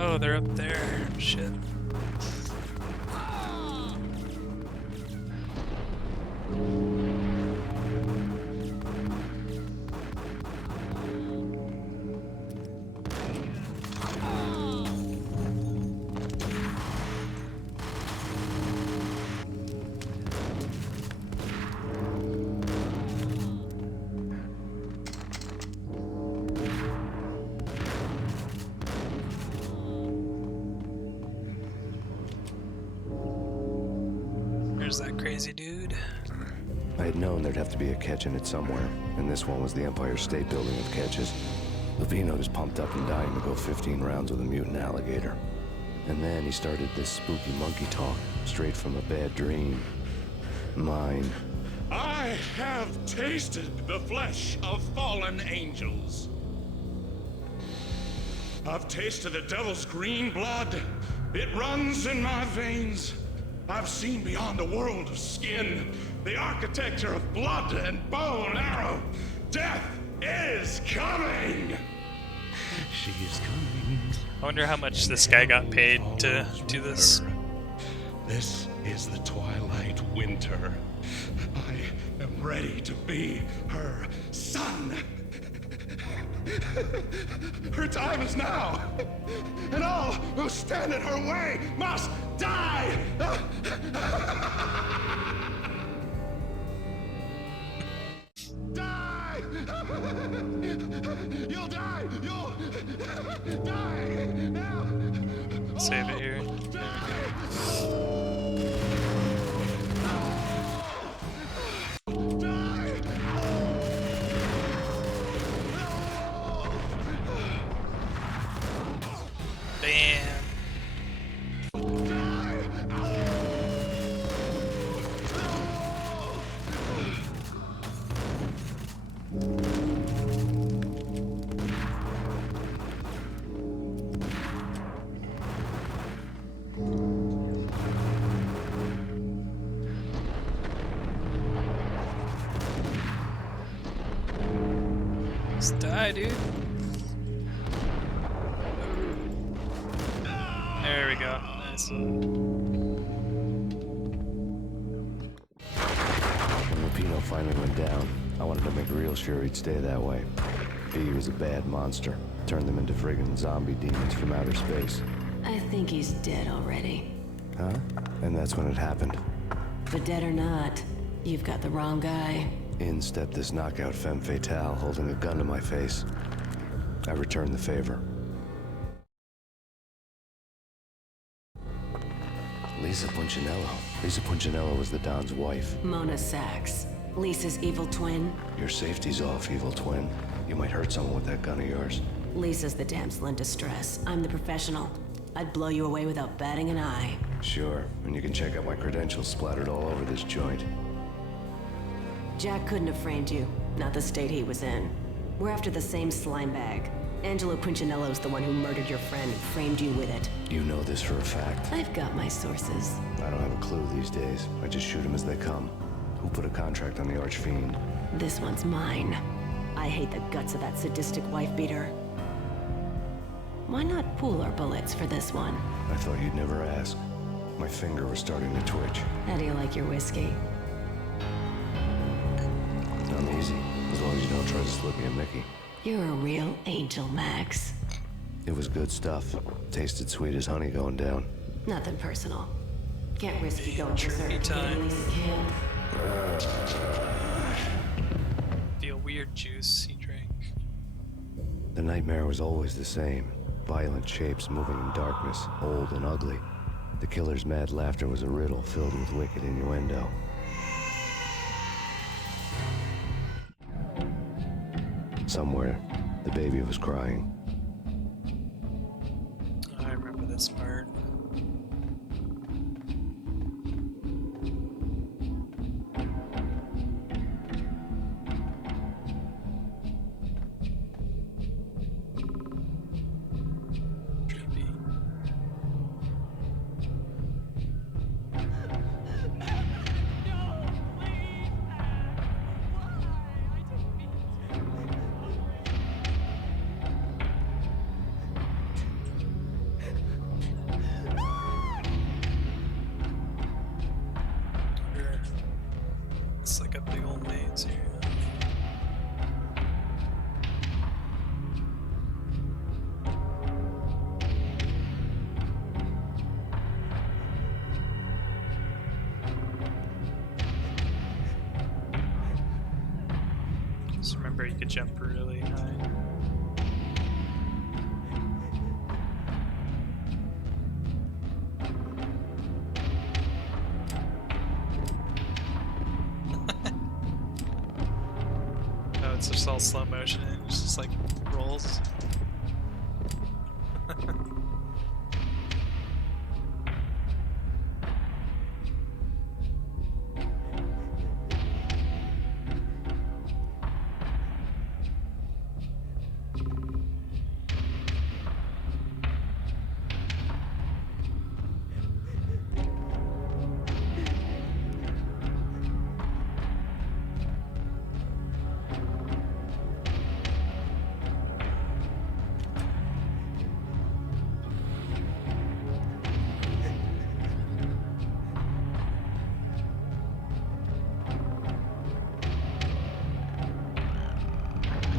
Oh, they're up there. Shit. There's that crazy dude. I had known there'd have to be a catch in it somewhere, and this one was the Empire State Building of catches. Lupino was pumped up and dying to go 15 rounds with a mutant alligator. And then he started this spooky monkey talk, straight from a bad dream. Mine. I have tasted the flesh of fallen angels. I've tasted the devil's green blood. It runs in my veins. I've seen beyond a world of skin, the architecture of blood and bow and arrow. Death is coming! She is coming. I wonder how much this guy got paid to do this. This is the twilight winter. I am ready to be her son. Her time is now, and all who stand in her way must die! Die! You'll die! You'll die! Now! Save it here. Damn. Just die, dude. There we go. Nice. When Lupino finally went down, I wanted to make real sure he'd stay that way. V was a bad monster. Turned them into friggin' zombie demons from outer space. I think he's dead already. Huh? And that's when it happened. But dead or not, you've got the wrong guy. In stepped this knockout femme fatale holding a gun to my face. I returned the favor. Lisa Punchinello. Lisa Punchinello was the Don's wife. Mona Sachs. Lisa's evil twin. Your safety's off, evil twin. You might hurt someone with that gun of yours. Lisa's the damsel in distress. I'm the professional. I'd blow you away without batting an eye. Sure, and you can check out my credentials splattered all over this joint. Jack couldn't have framed you. Not the state he was in. We're after the same slime bag. Angelo Punchinello's the one who murdered your friend and framed you with it. You know this for a fact. I've got my sources. I don't have a clue these days. I just shoot them as they come. Who put a contract on the Archfiend? This one's mine. I hate the guts of that sadistic wife beater. Why not pool our bullets for this one? I thought you'd never ask. My finger was starting to twitch. How do you like your whiskey? I'm easy, as long as you don't try to slip me a Mickey. You're a real angel, Max. It was good stuff. Tasted sweet as honey going down. Nothing personal. Can't risk you going berserk to get Elisa killed. Feel weird juice he drank. The nightmare was always the same. Violent shapes moving in darkness, old and ugly. The killer's mad laughter was a riddle filled with wicked innuendo. Somewhere, the baby was crying. I remember this part. It's like a big old maze here. Just remember you could jump really high. It's just all slow motion and it's just like rolls.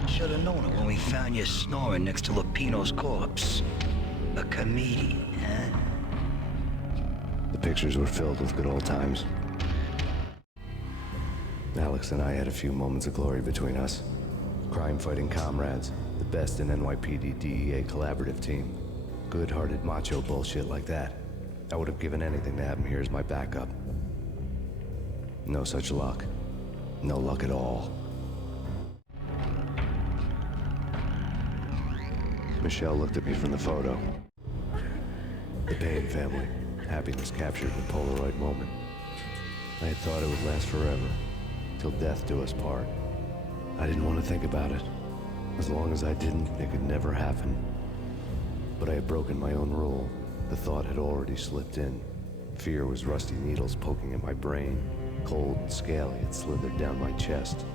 Should have known it when we found you snoring next to Lupino's corpse. A comedian, huh? The pictures were filled with good old times. Alex and I had a few moments of glory between us. Crime-fighting comrades, the best in NYPD DEA collaborative team. Good-hearted macho bullshit like that. I would have given anything to have him here as my backup. No such luck. No luck at all. Michelle looked at me from the photo. The Payne family. Happiness captured in a Polaroid moment. I had thought it would last forever, till death do us part. I didn't want to think about it. As long as I didn't, it could never happen. But I had broken my own rule. The thought had already slipped in. Fear was rusty needles poking at my brain. Cold and scaly, it slithered down my chest.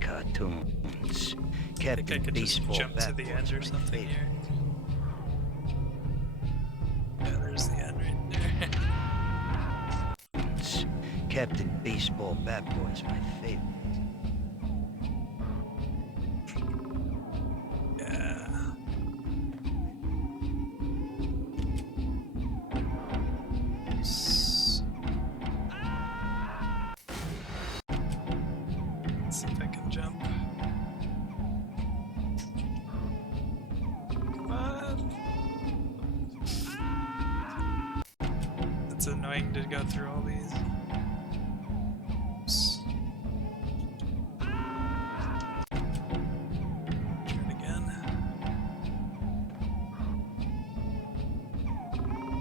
Cartoons. I think I could just jump to the end or something here. Yeah, there's the end right there. Captain Baseball Bat Boy's my favorite. See if I can jump. annoying to go through all these. Oops. Try it again.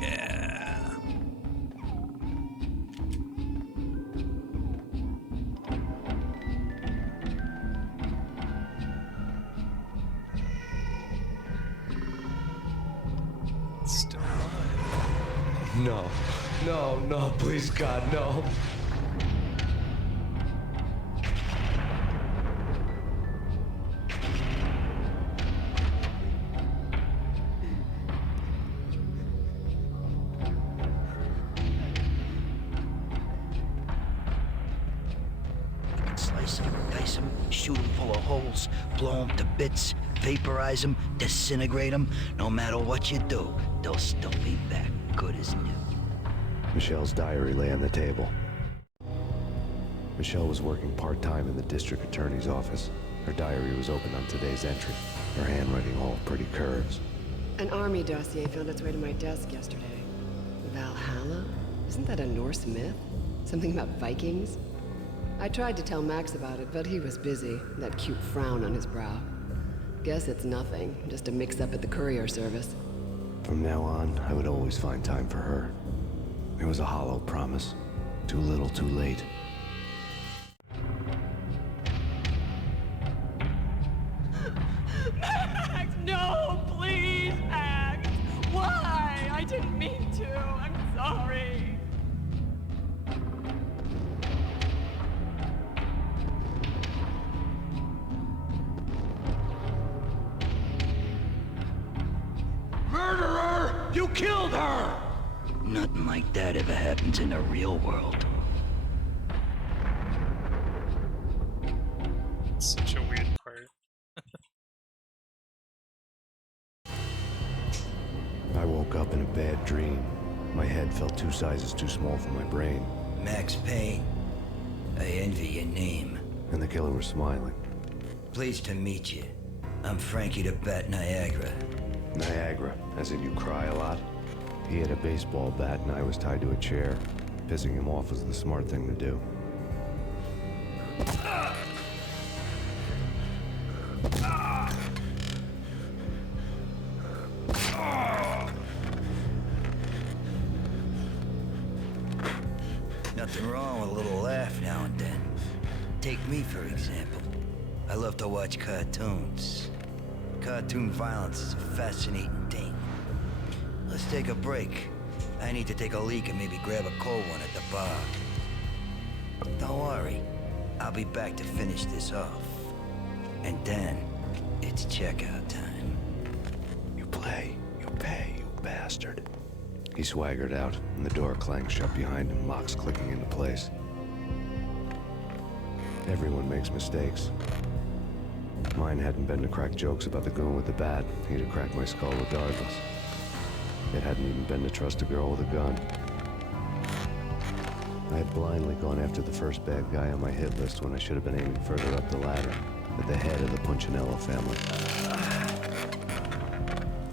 Yeah. Still alive. No. No, no, please, God, no. Slice them, dice them, shoot them full of holes, blow them to bits, vaporize them, disintegrate them. No matter what you do, they'll still be back good as new. Michelle's diary lay on the table. Michelle was working part-time in the district attorney's office. Her diary was open on today's entry, her handwriting all pretty curves. An army dossier found its way to my desk yesterday. Valhalla? Isn't that a Norse myth? Something about Vikings? I tried to tell Max about it, but he was busy, that cute frown on his brow. Guess it's nothing, just a mix-up at the courier service. From now on, I would always find time for her. It was a hollow promise. Too little, too late. Max, no, please, Max. Why? I didn't mean to. I'm sorry. Murderer! You killed her! Nothing like that ever happens in the real world. Such a weird part. I woke up in a bad dream. My head felt 2 sizes too small for my brain. Max Payne. I envy your name. And the killer was smiling. Pleased to meet you. I'm Frankie the Bat Niagara. Niagara, as in you cry a lot? He had a baseball bat and I was tied to a chair. Pissing him off was the smart thing to do. Nothing wrong with a little laugh now and then. Take me, for example. I love to watch cartoons. Cartoon violence is a fascinating thing. Let's take a break. I need to take a leak and maybe grab a cold one at the bar. Don't worry. I'll be back to finish this off. And then, it's checkout time. You play, you pay, you bastard. He swaggered out, and the door clanged shut behind him, locks clicking into place. Everyone makes mistakes. Mine hadn't been to crack jokes about the goon with the bat. He'd have cracked my skull regardless. It hadn't even been to trust a girl with a gun. I had blindly gone after the first bad guy on my hit list when I should have been aiming further up the ladder, at the head of the Punchinello family.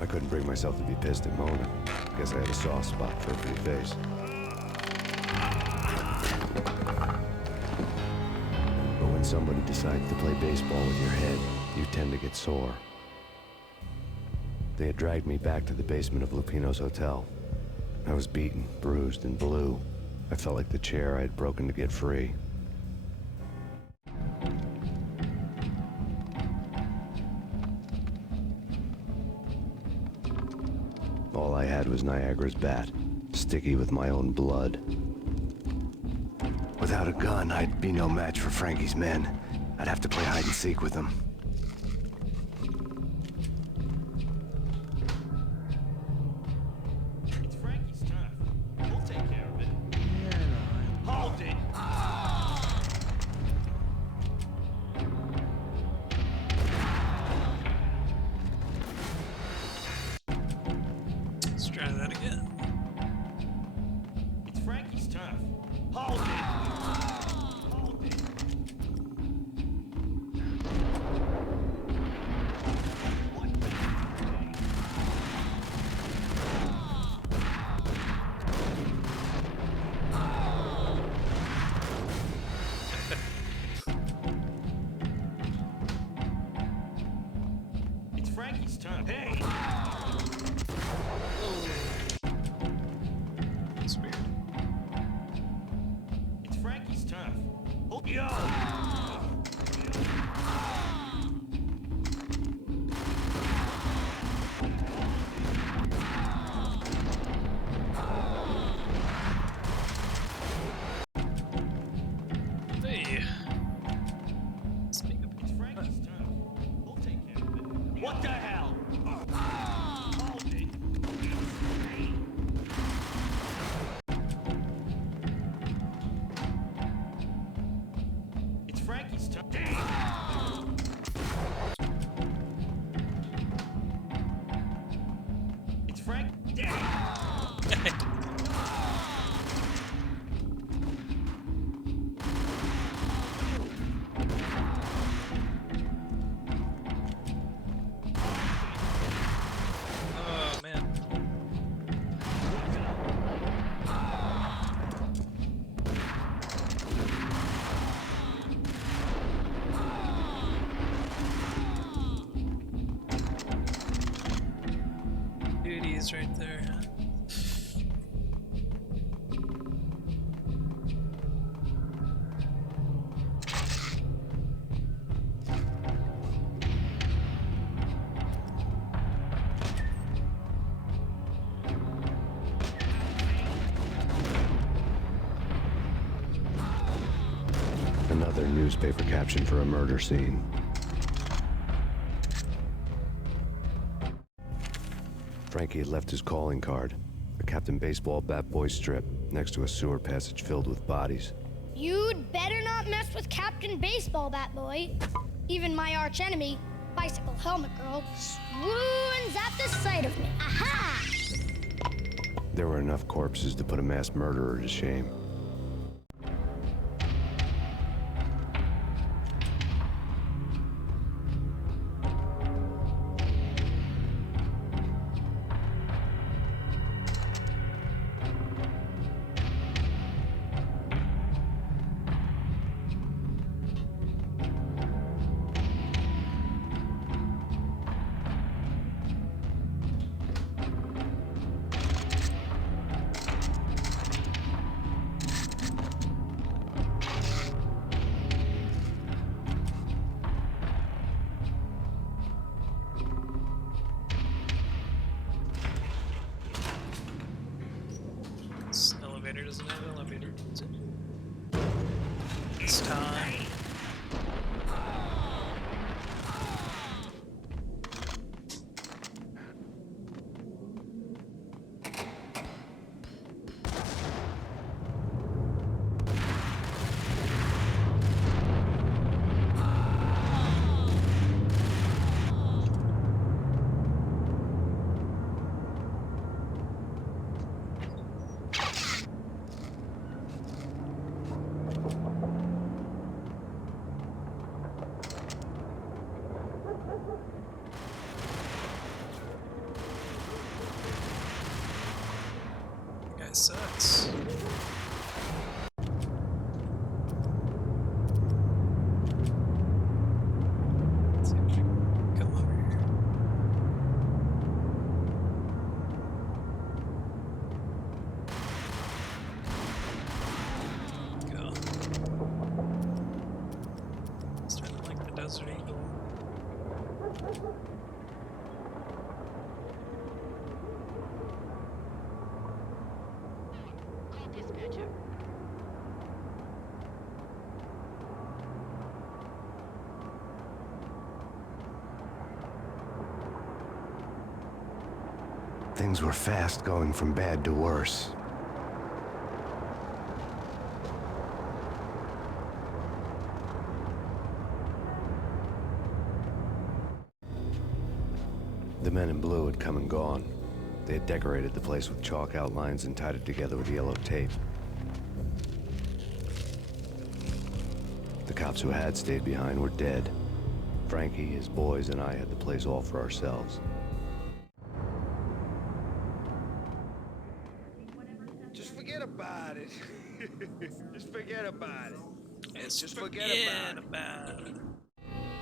I couldn't bring myself to be pissed at Mona. Guess I had a soft spot for her pretty face. But when somebody decides to play baseball with your head, you tend to get sore. They had dragged me back to the basement of Lupino's hotel. I was beaten, bruised, and blue. I felt like the chair I had broken to get free. All I had was Niagara's bat, sticky with my own blood. Without a gun, I'd be no match for Frankie's men. I'd have to play hide and seek with them. It's Frankie's turn. We'll take care of it. Hold it! Let's try that again. It's Frankie's turn. Hold it! Hold it! Hey! It's weird. It's Frankie's turn. Oh, yo! Hey. It's Frankie's turn. We'll take care of it. What the hell? Hold it. It's Frankie's turn. Damn! It's Frank. Damn! Oh man. Duties right there, huh? Another newspaper caption for a murder scene. Frankie had left his calling card, a Captain Baseball bat boy strip, next to a sewer passage filled with bodies. You'd better not mess with Captain Baseball Bat Boy. Even my arch enemy, Bicycle Helmet Girl, swoons at the sight of me. Aha! There were enough corpses to put a mass murderer to shame. This elevator doesn't have an elevator, does it? It's time. Guy sucks. Let's see if we can come over here. Go. Starting like the Desert Eagle. Things were fast going from bad to worse. The men in blue had come and gone. They had decorated the place with chalk outlines and tied it together with yellow tape. The cops who had stayed behind were dead. Frankie, his boys, and I had the place all for ourselves. Just forget about it. Just forget about it. Just forget about it.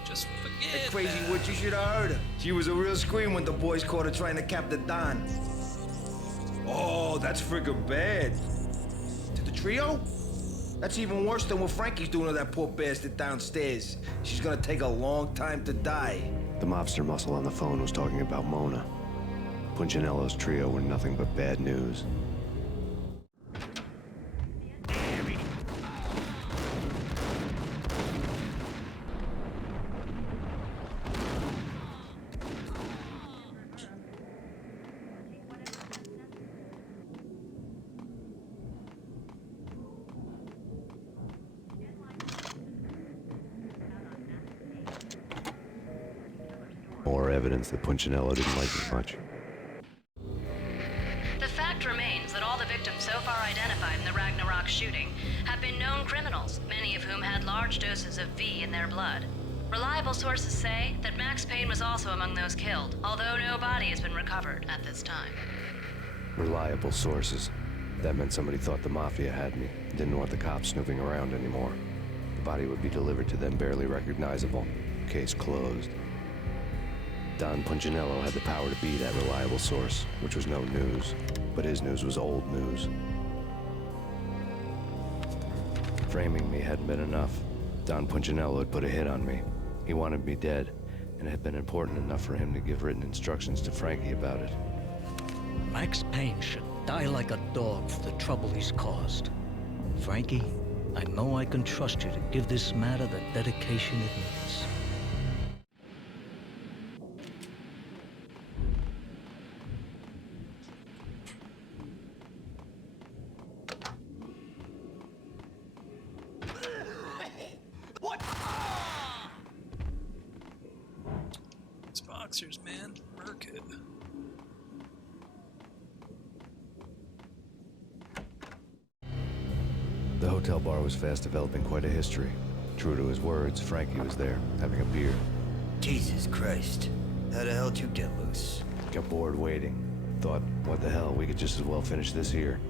Just forget That crazy that. witch, you should have heard her. She was a real scream when the boys caught her trying to cap the Don. Oh, that's friggin' bad. To the trio? That's even worse than what Frankie's doing to that poor bastard downstairs. She's gonna take a long time to die. The mobster muscle on the phone was talking about Mona. Punchinello's trio were nothing but bad news. More evidence that Punchinello didn't like it much. The fact remains that all the victims so far identified in the Ragnarok shooting have been known criminals, many of whom had large doses of V in their blood. Reliable sources say that Max Payne was also among those killed, although no body has been recovered at this time. Reliable sources. That meant somebody thought the Mafia had me, didn't want the cops snooping around anymore. The body would be delivered to them barely recognizable. Case closed. Don Punchinello had the power to be that reliable source, which was no news. But his news was old news. Framing me hadn't been enough. Don Punchinello had put a hit on me. He wanted me dead, and it had been important enough for him to give written instructions to Frankie about it. Max Payne should die like a dog for the trouble he's caused. Frankie, I know I can trust you to give this matter the dedication it needs. It's boxers, man. Work it. The hotel bar was fast developing quite a history. True to his words, Frankie was there, having a beer. Jesus Christ. How the hell did you get loose? Got bored waiting. Thought, what the hell, we could just as well finish this here.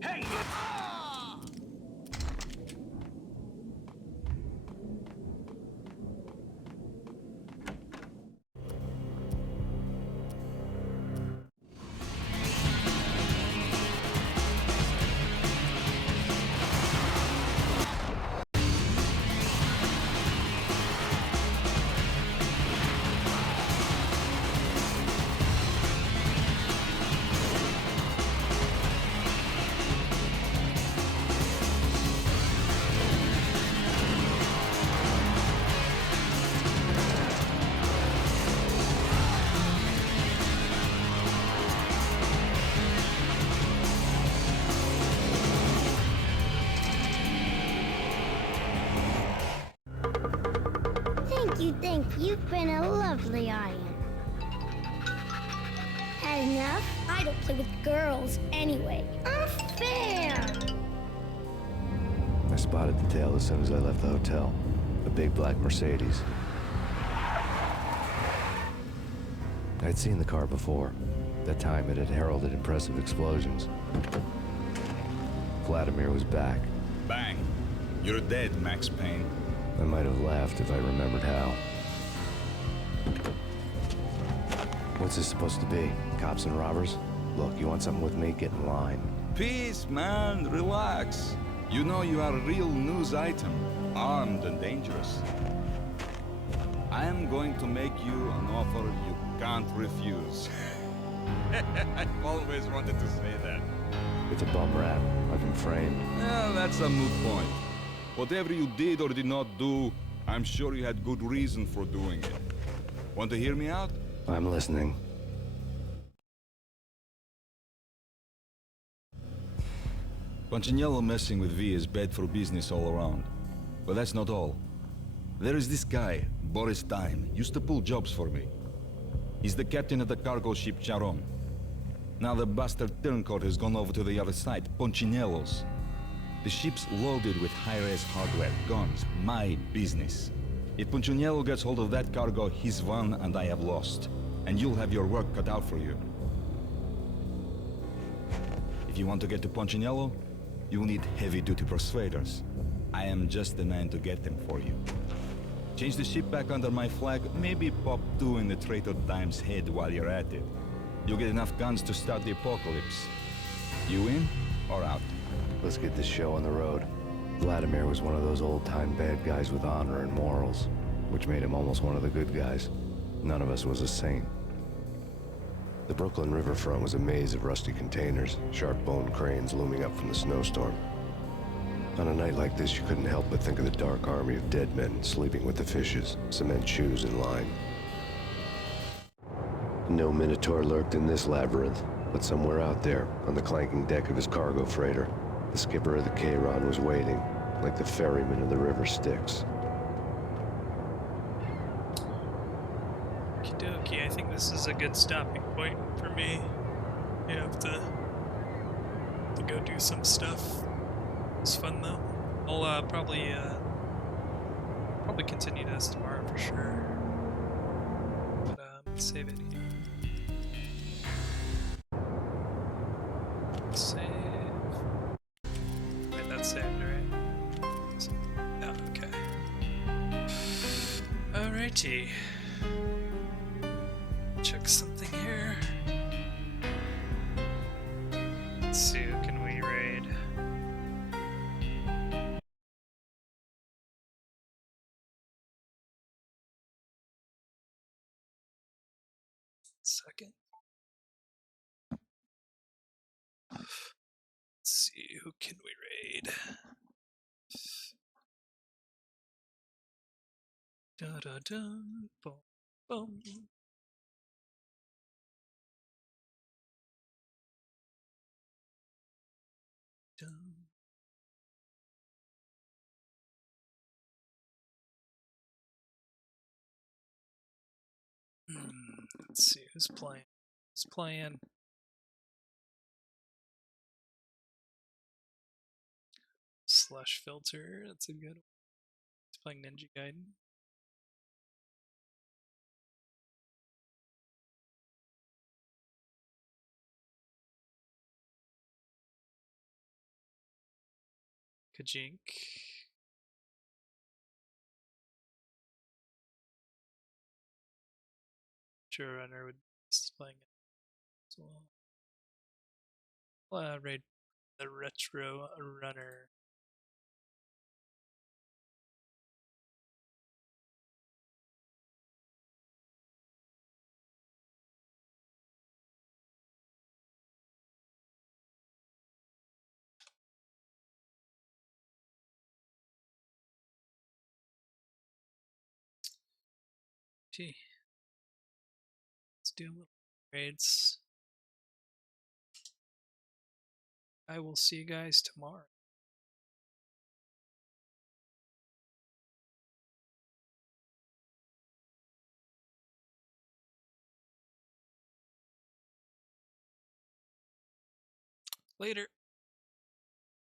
Thank you. You've been a lovely iron. Had enough? I don't play with girls anyway. Unfair! I spotted the tail as soon as I left the hotel. A big black Mercedes. I'd seen the car before. That time it had heralded impressive explosions. Vladimir was back. Bang. You're dead, Max Payne. I might have laughed if I remembered how. What's this supposed to be? Cops and robbers? Look, you want something with me? Get in line. Peace, man. Relax. You know you are a real news item. Armed and dangerous. I am going to make you an offer you can't refuse. I've always wanted to say that. It's a bum rap. I've been framed. Well, that's a moot point. Whatever you did or did not do, I'm sure you had good reason for doing it. Want to hear me out? I'm listening. Punchinello messing with V is bad for business all around. But that's not all. There is this guy, Boris Time, used to pull jobs for me. He's the captain of the cargo ship Charon. Now the bastard turncoat has gone over to the other side, Punchinello's. The ship's loaded with high-res hardware, guns, my business. If Punchinello gets hold of that cargo, he's won and I have lost. And you'll have your work cut out for you. If you want to get to Punchinello, you'll need heavy-duty persuaders. I am just the man to get them for you. Change the ship back under my flag, maybe pop 2 in the traitor Dime's head while you're at it. You'll get enough guns to start the apocalypse. You in or out? Let's get this show on the road. Vladimir was one of those old-time bad guys with honor and morals, which made him almost one of the good guys. None of us was a saint. The Brooklyn riverfront was a maze of rusty containers, sharp-boned cranes looming up from the snowstorm. On a night like this, you couldn't help but think of the dark army of dead men sleeping with the fishes, cement shoes in line. No Minotaur lurked in this labyrinth, but somewhere out there, on the clanking deck of his cargo freighter, the skipper of the Chiron was waiting, like the ferryman of the river Styx. Okie dokie, I think this is a good stopping point for me. You have to go do some stuff. It's fun though. I'll probably continue this tomorrow for sure. But save it here. Save. Wait, that's saved, right? Yeah, okay. Alrighty. Check something here. Let's see, who can we raid? Second. Let's see, who can we raid? Da da da, boom, boom. Dun. Let's see who's playing. Who's playing? Slush filter. That's a good one. He's playing Ninja Gaiden. Kajink. Sure, Runner would be playing it as well. Raid the Retro Runner. Gee. Let's do a little raids. I will see you guys tomorrow. Later.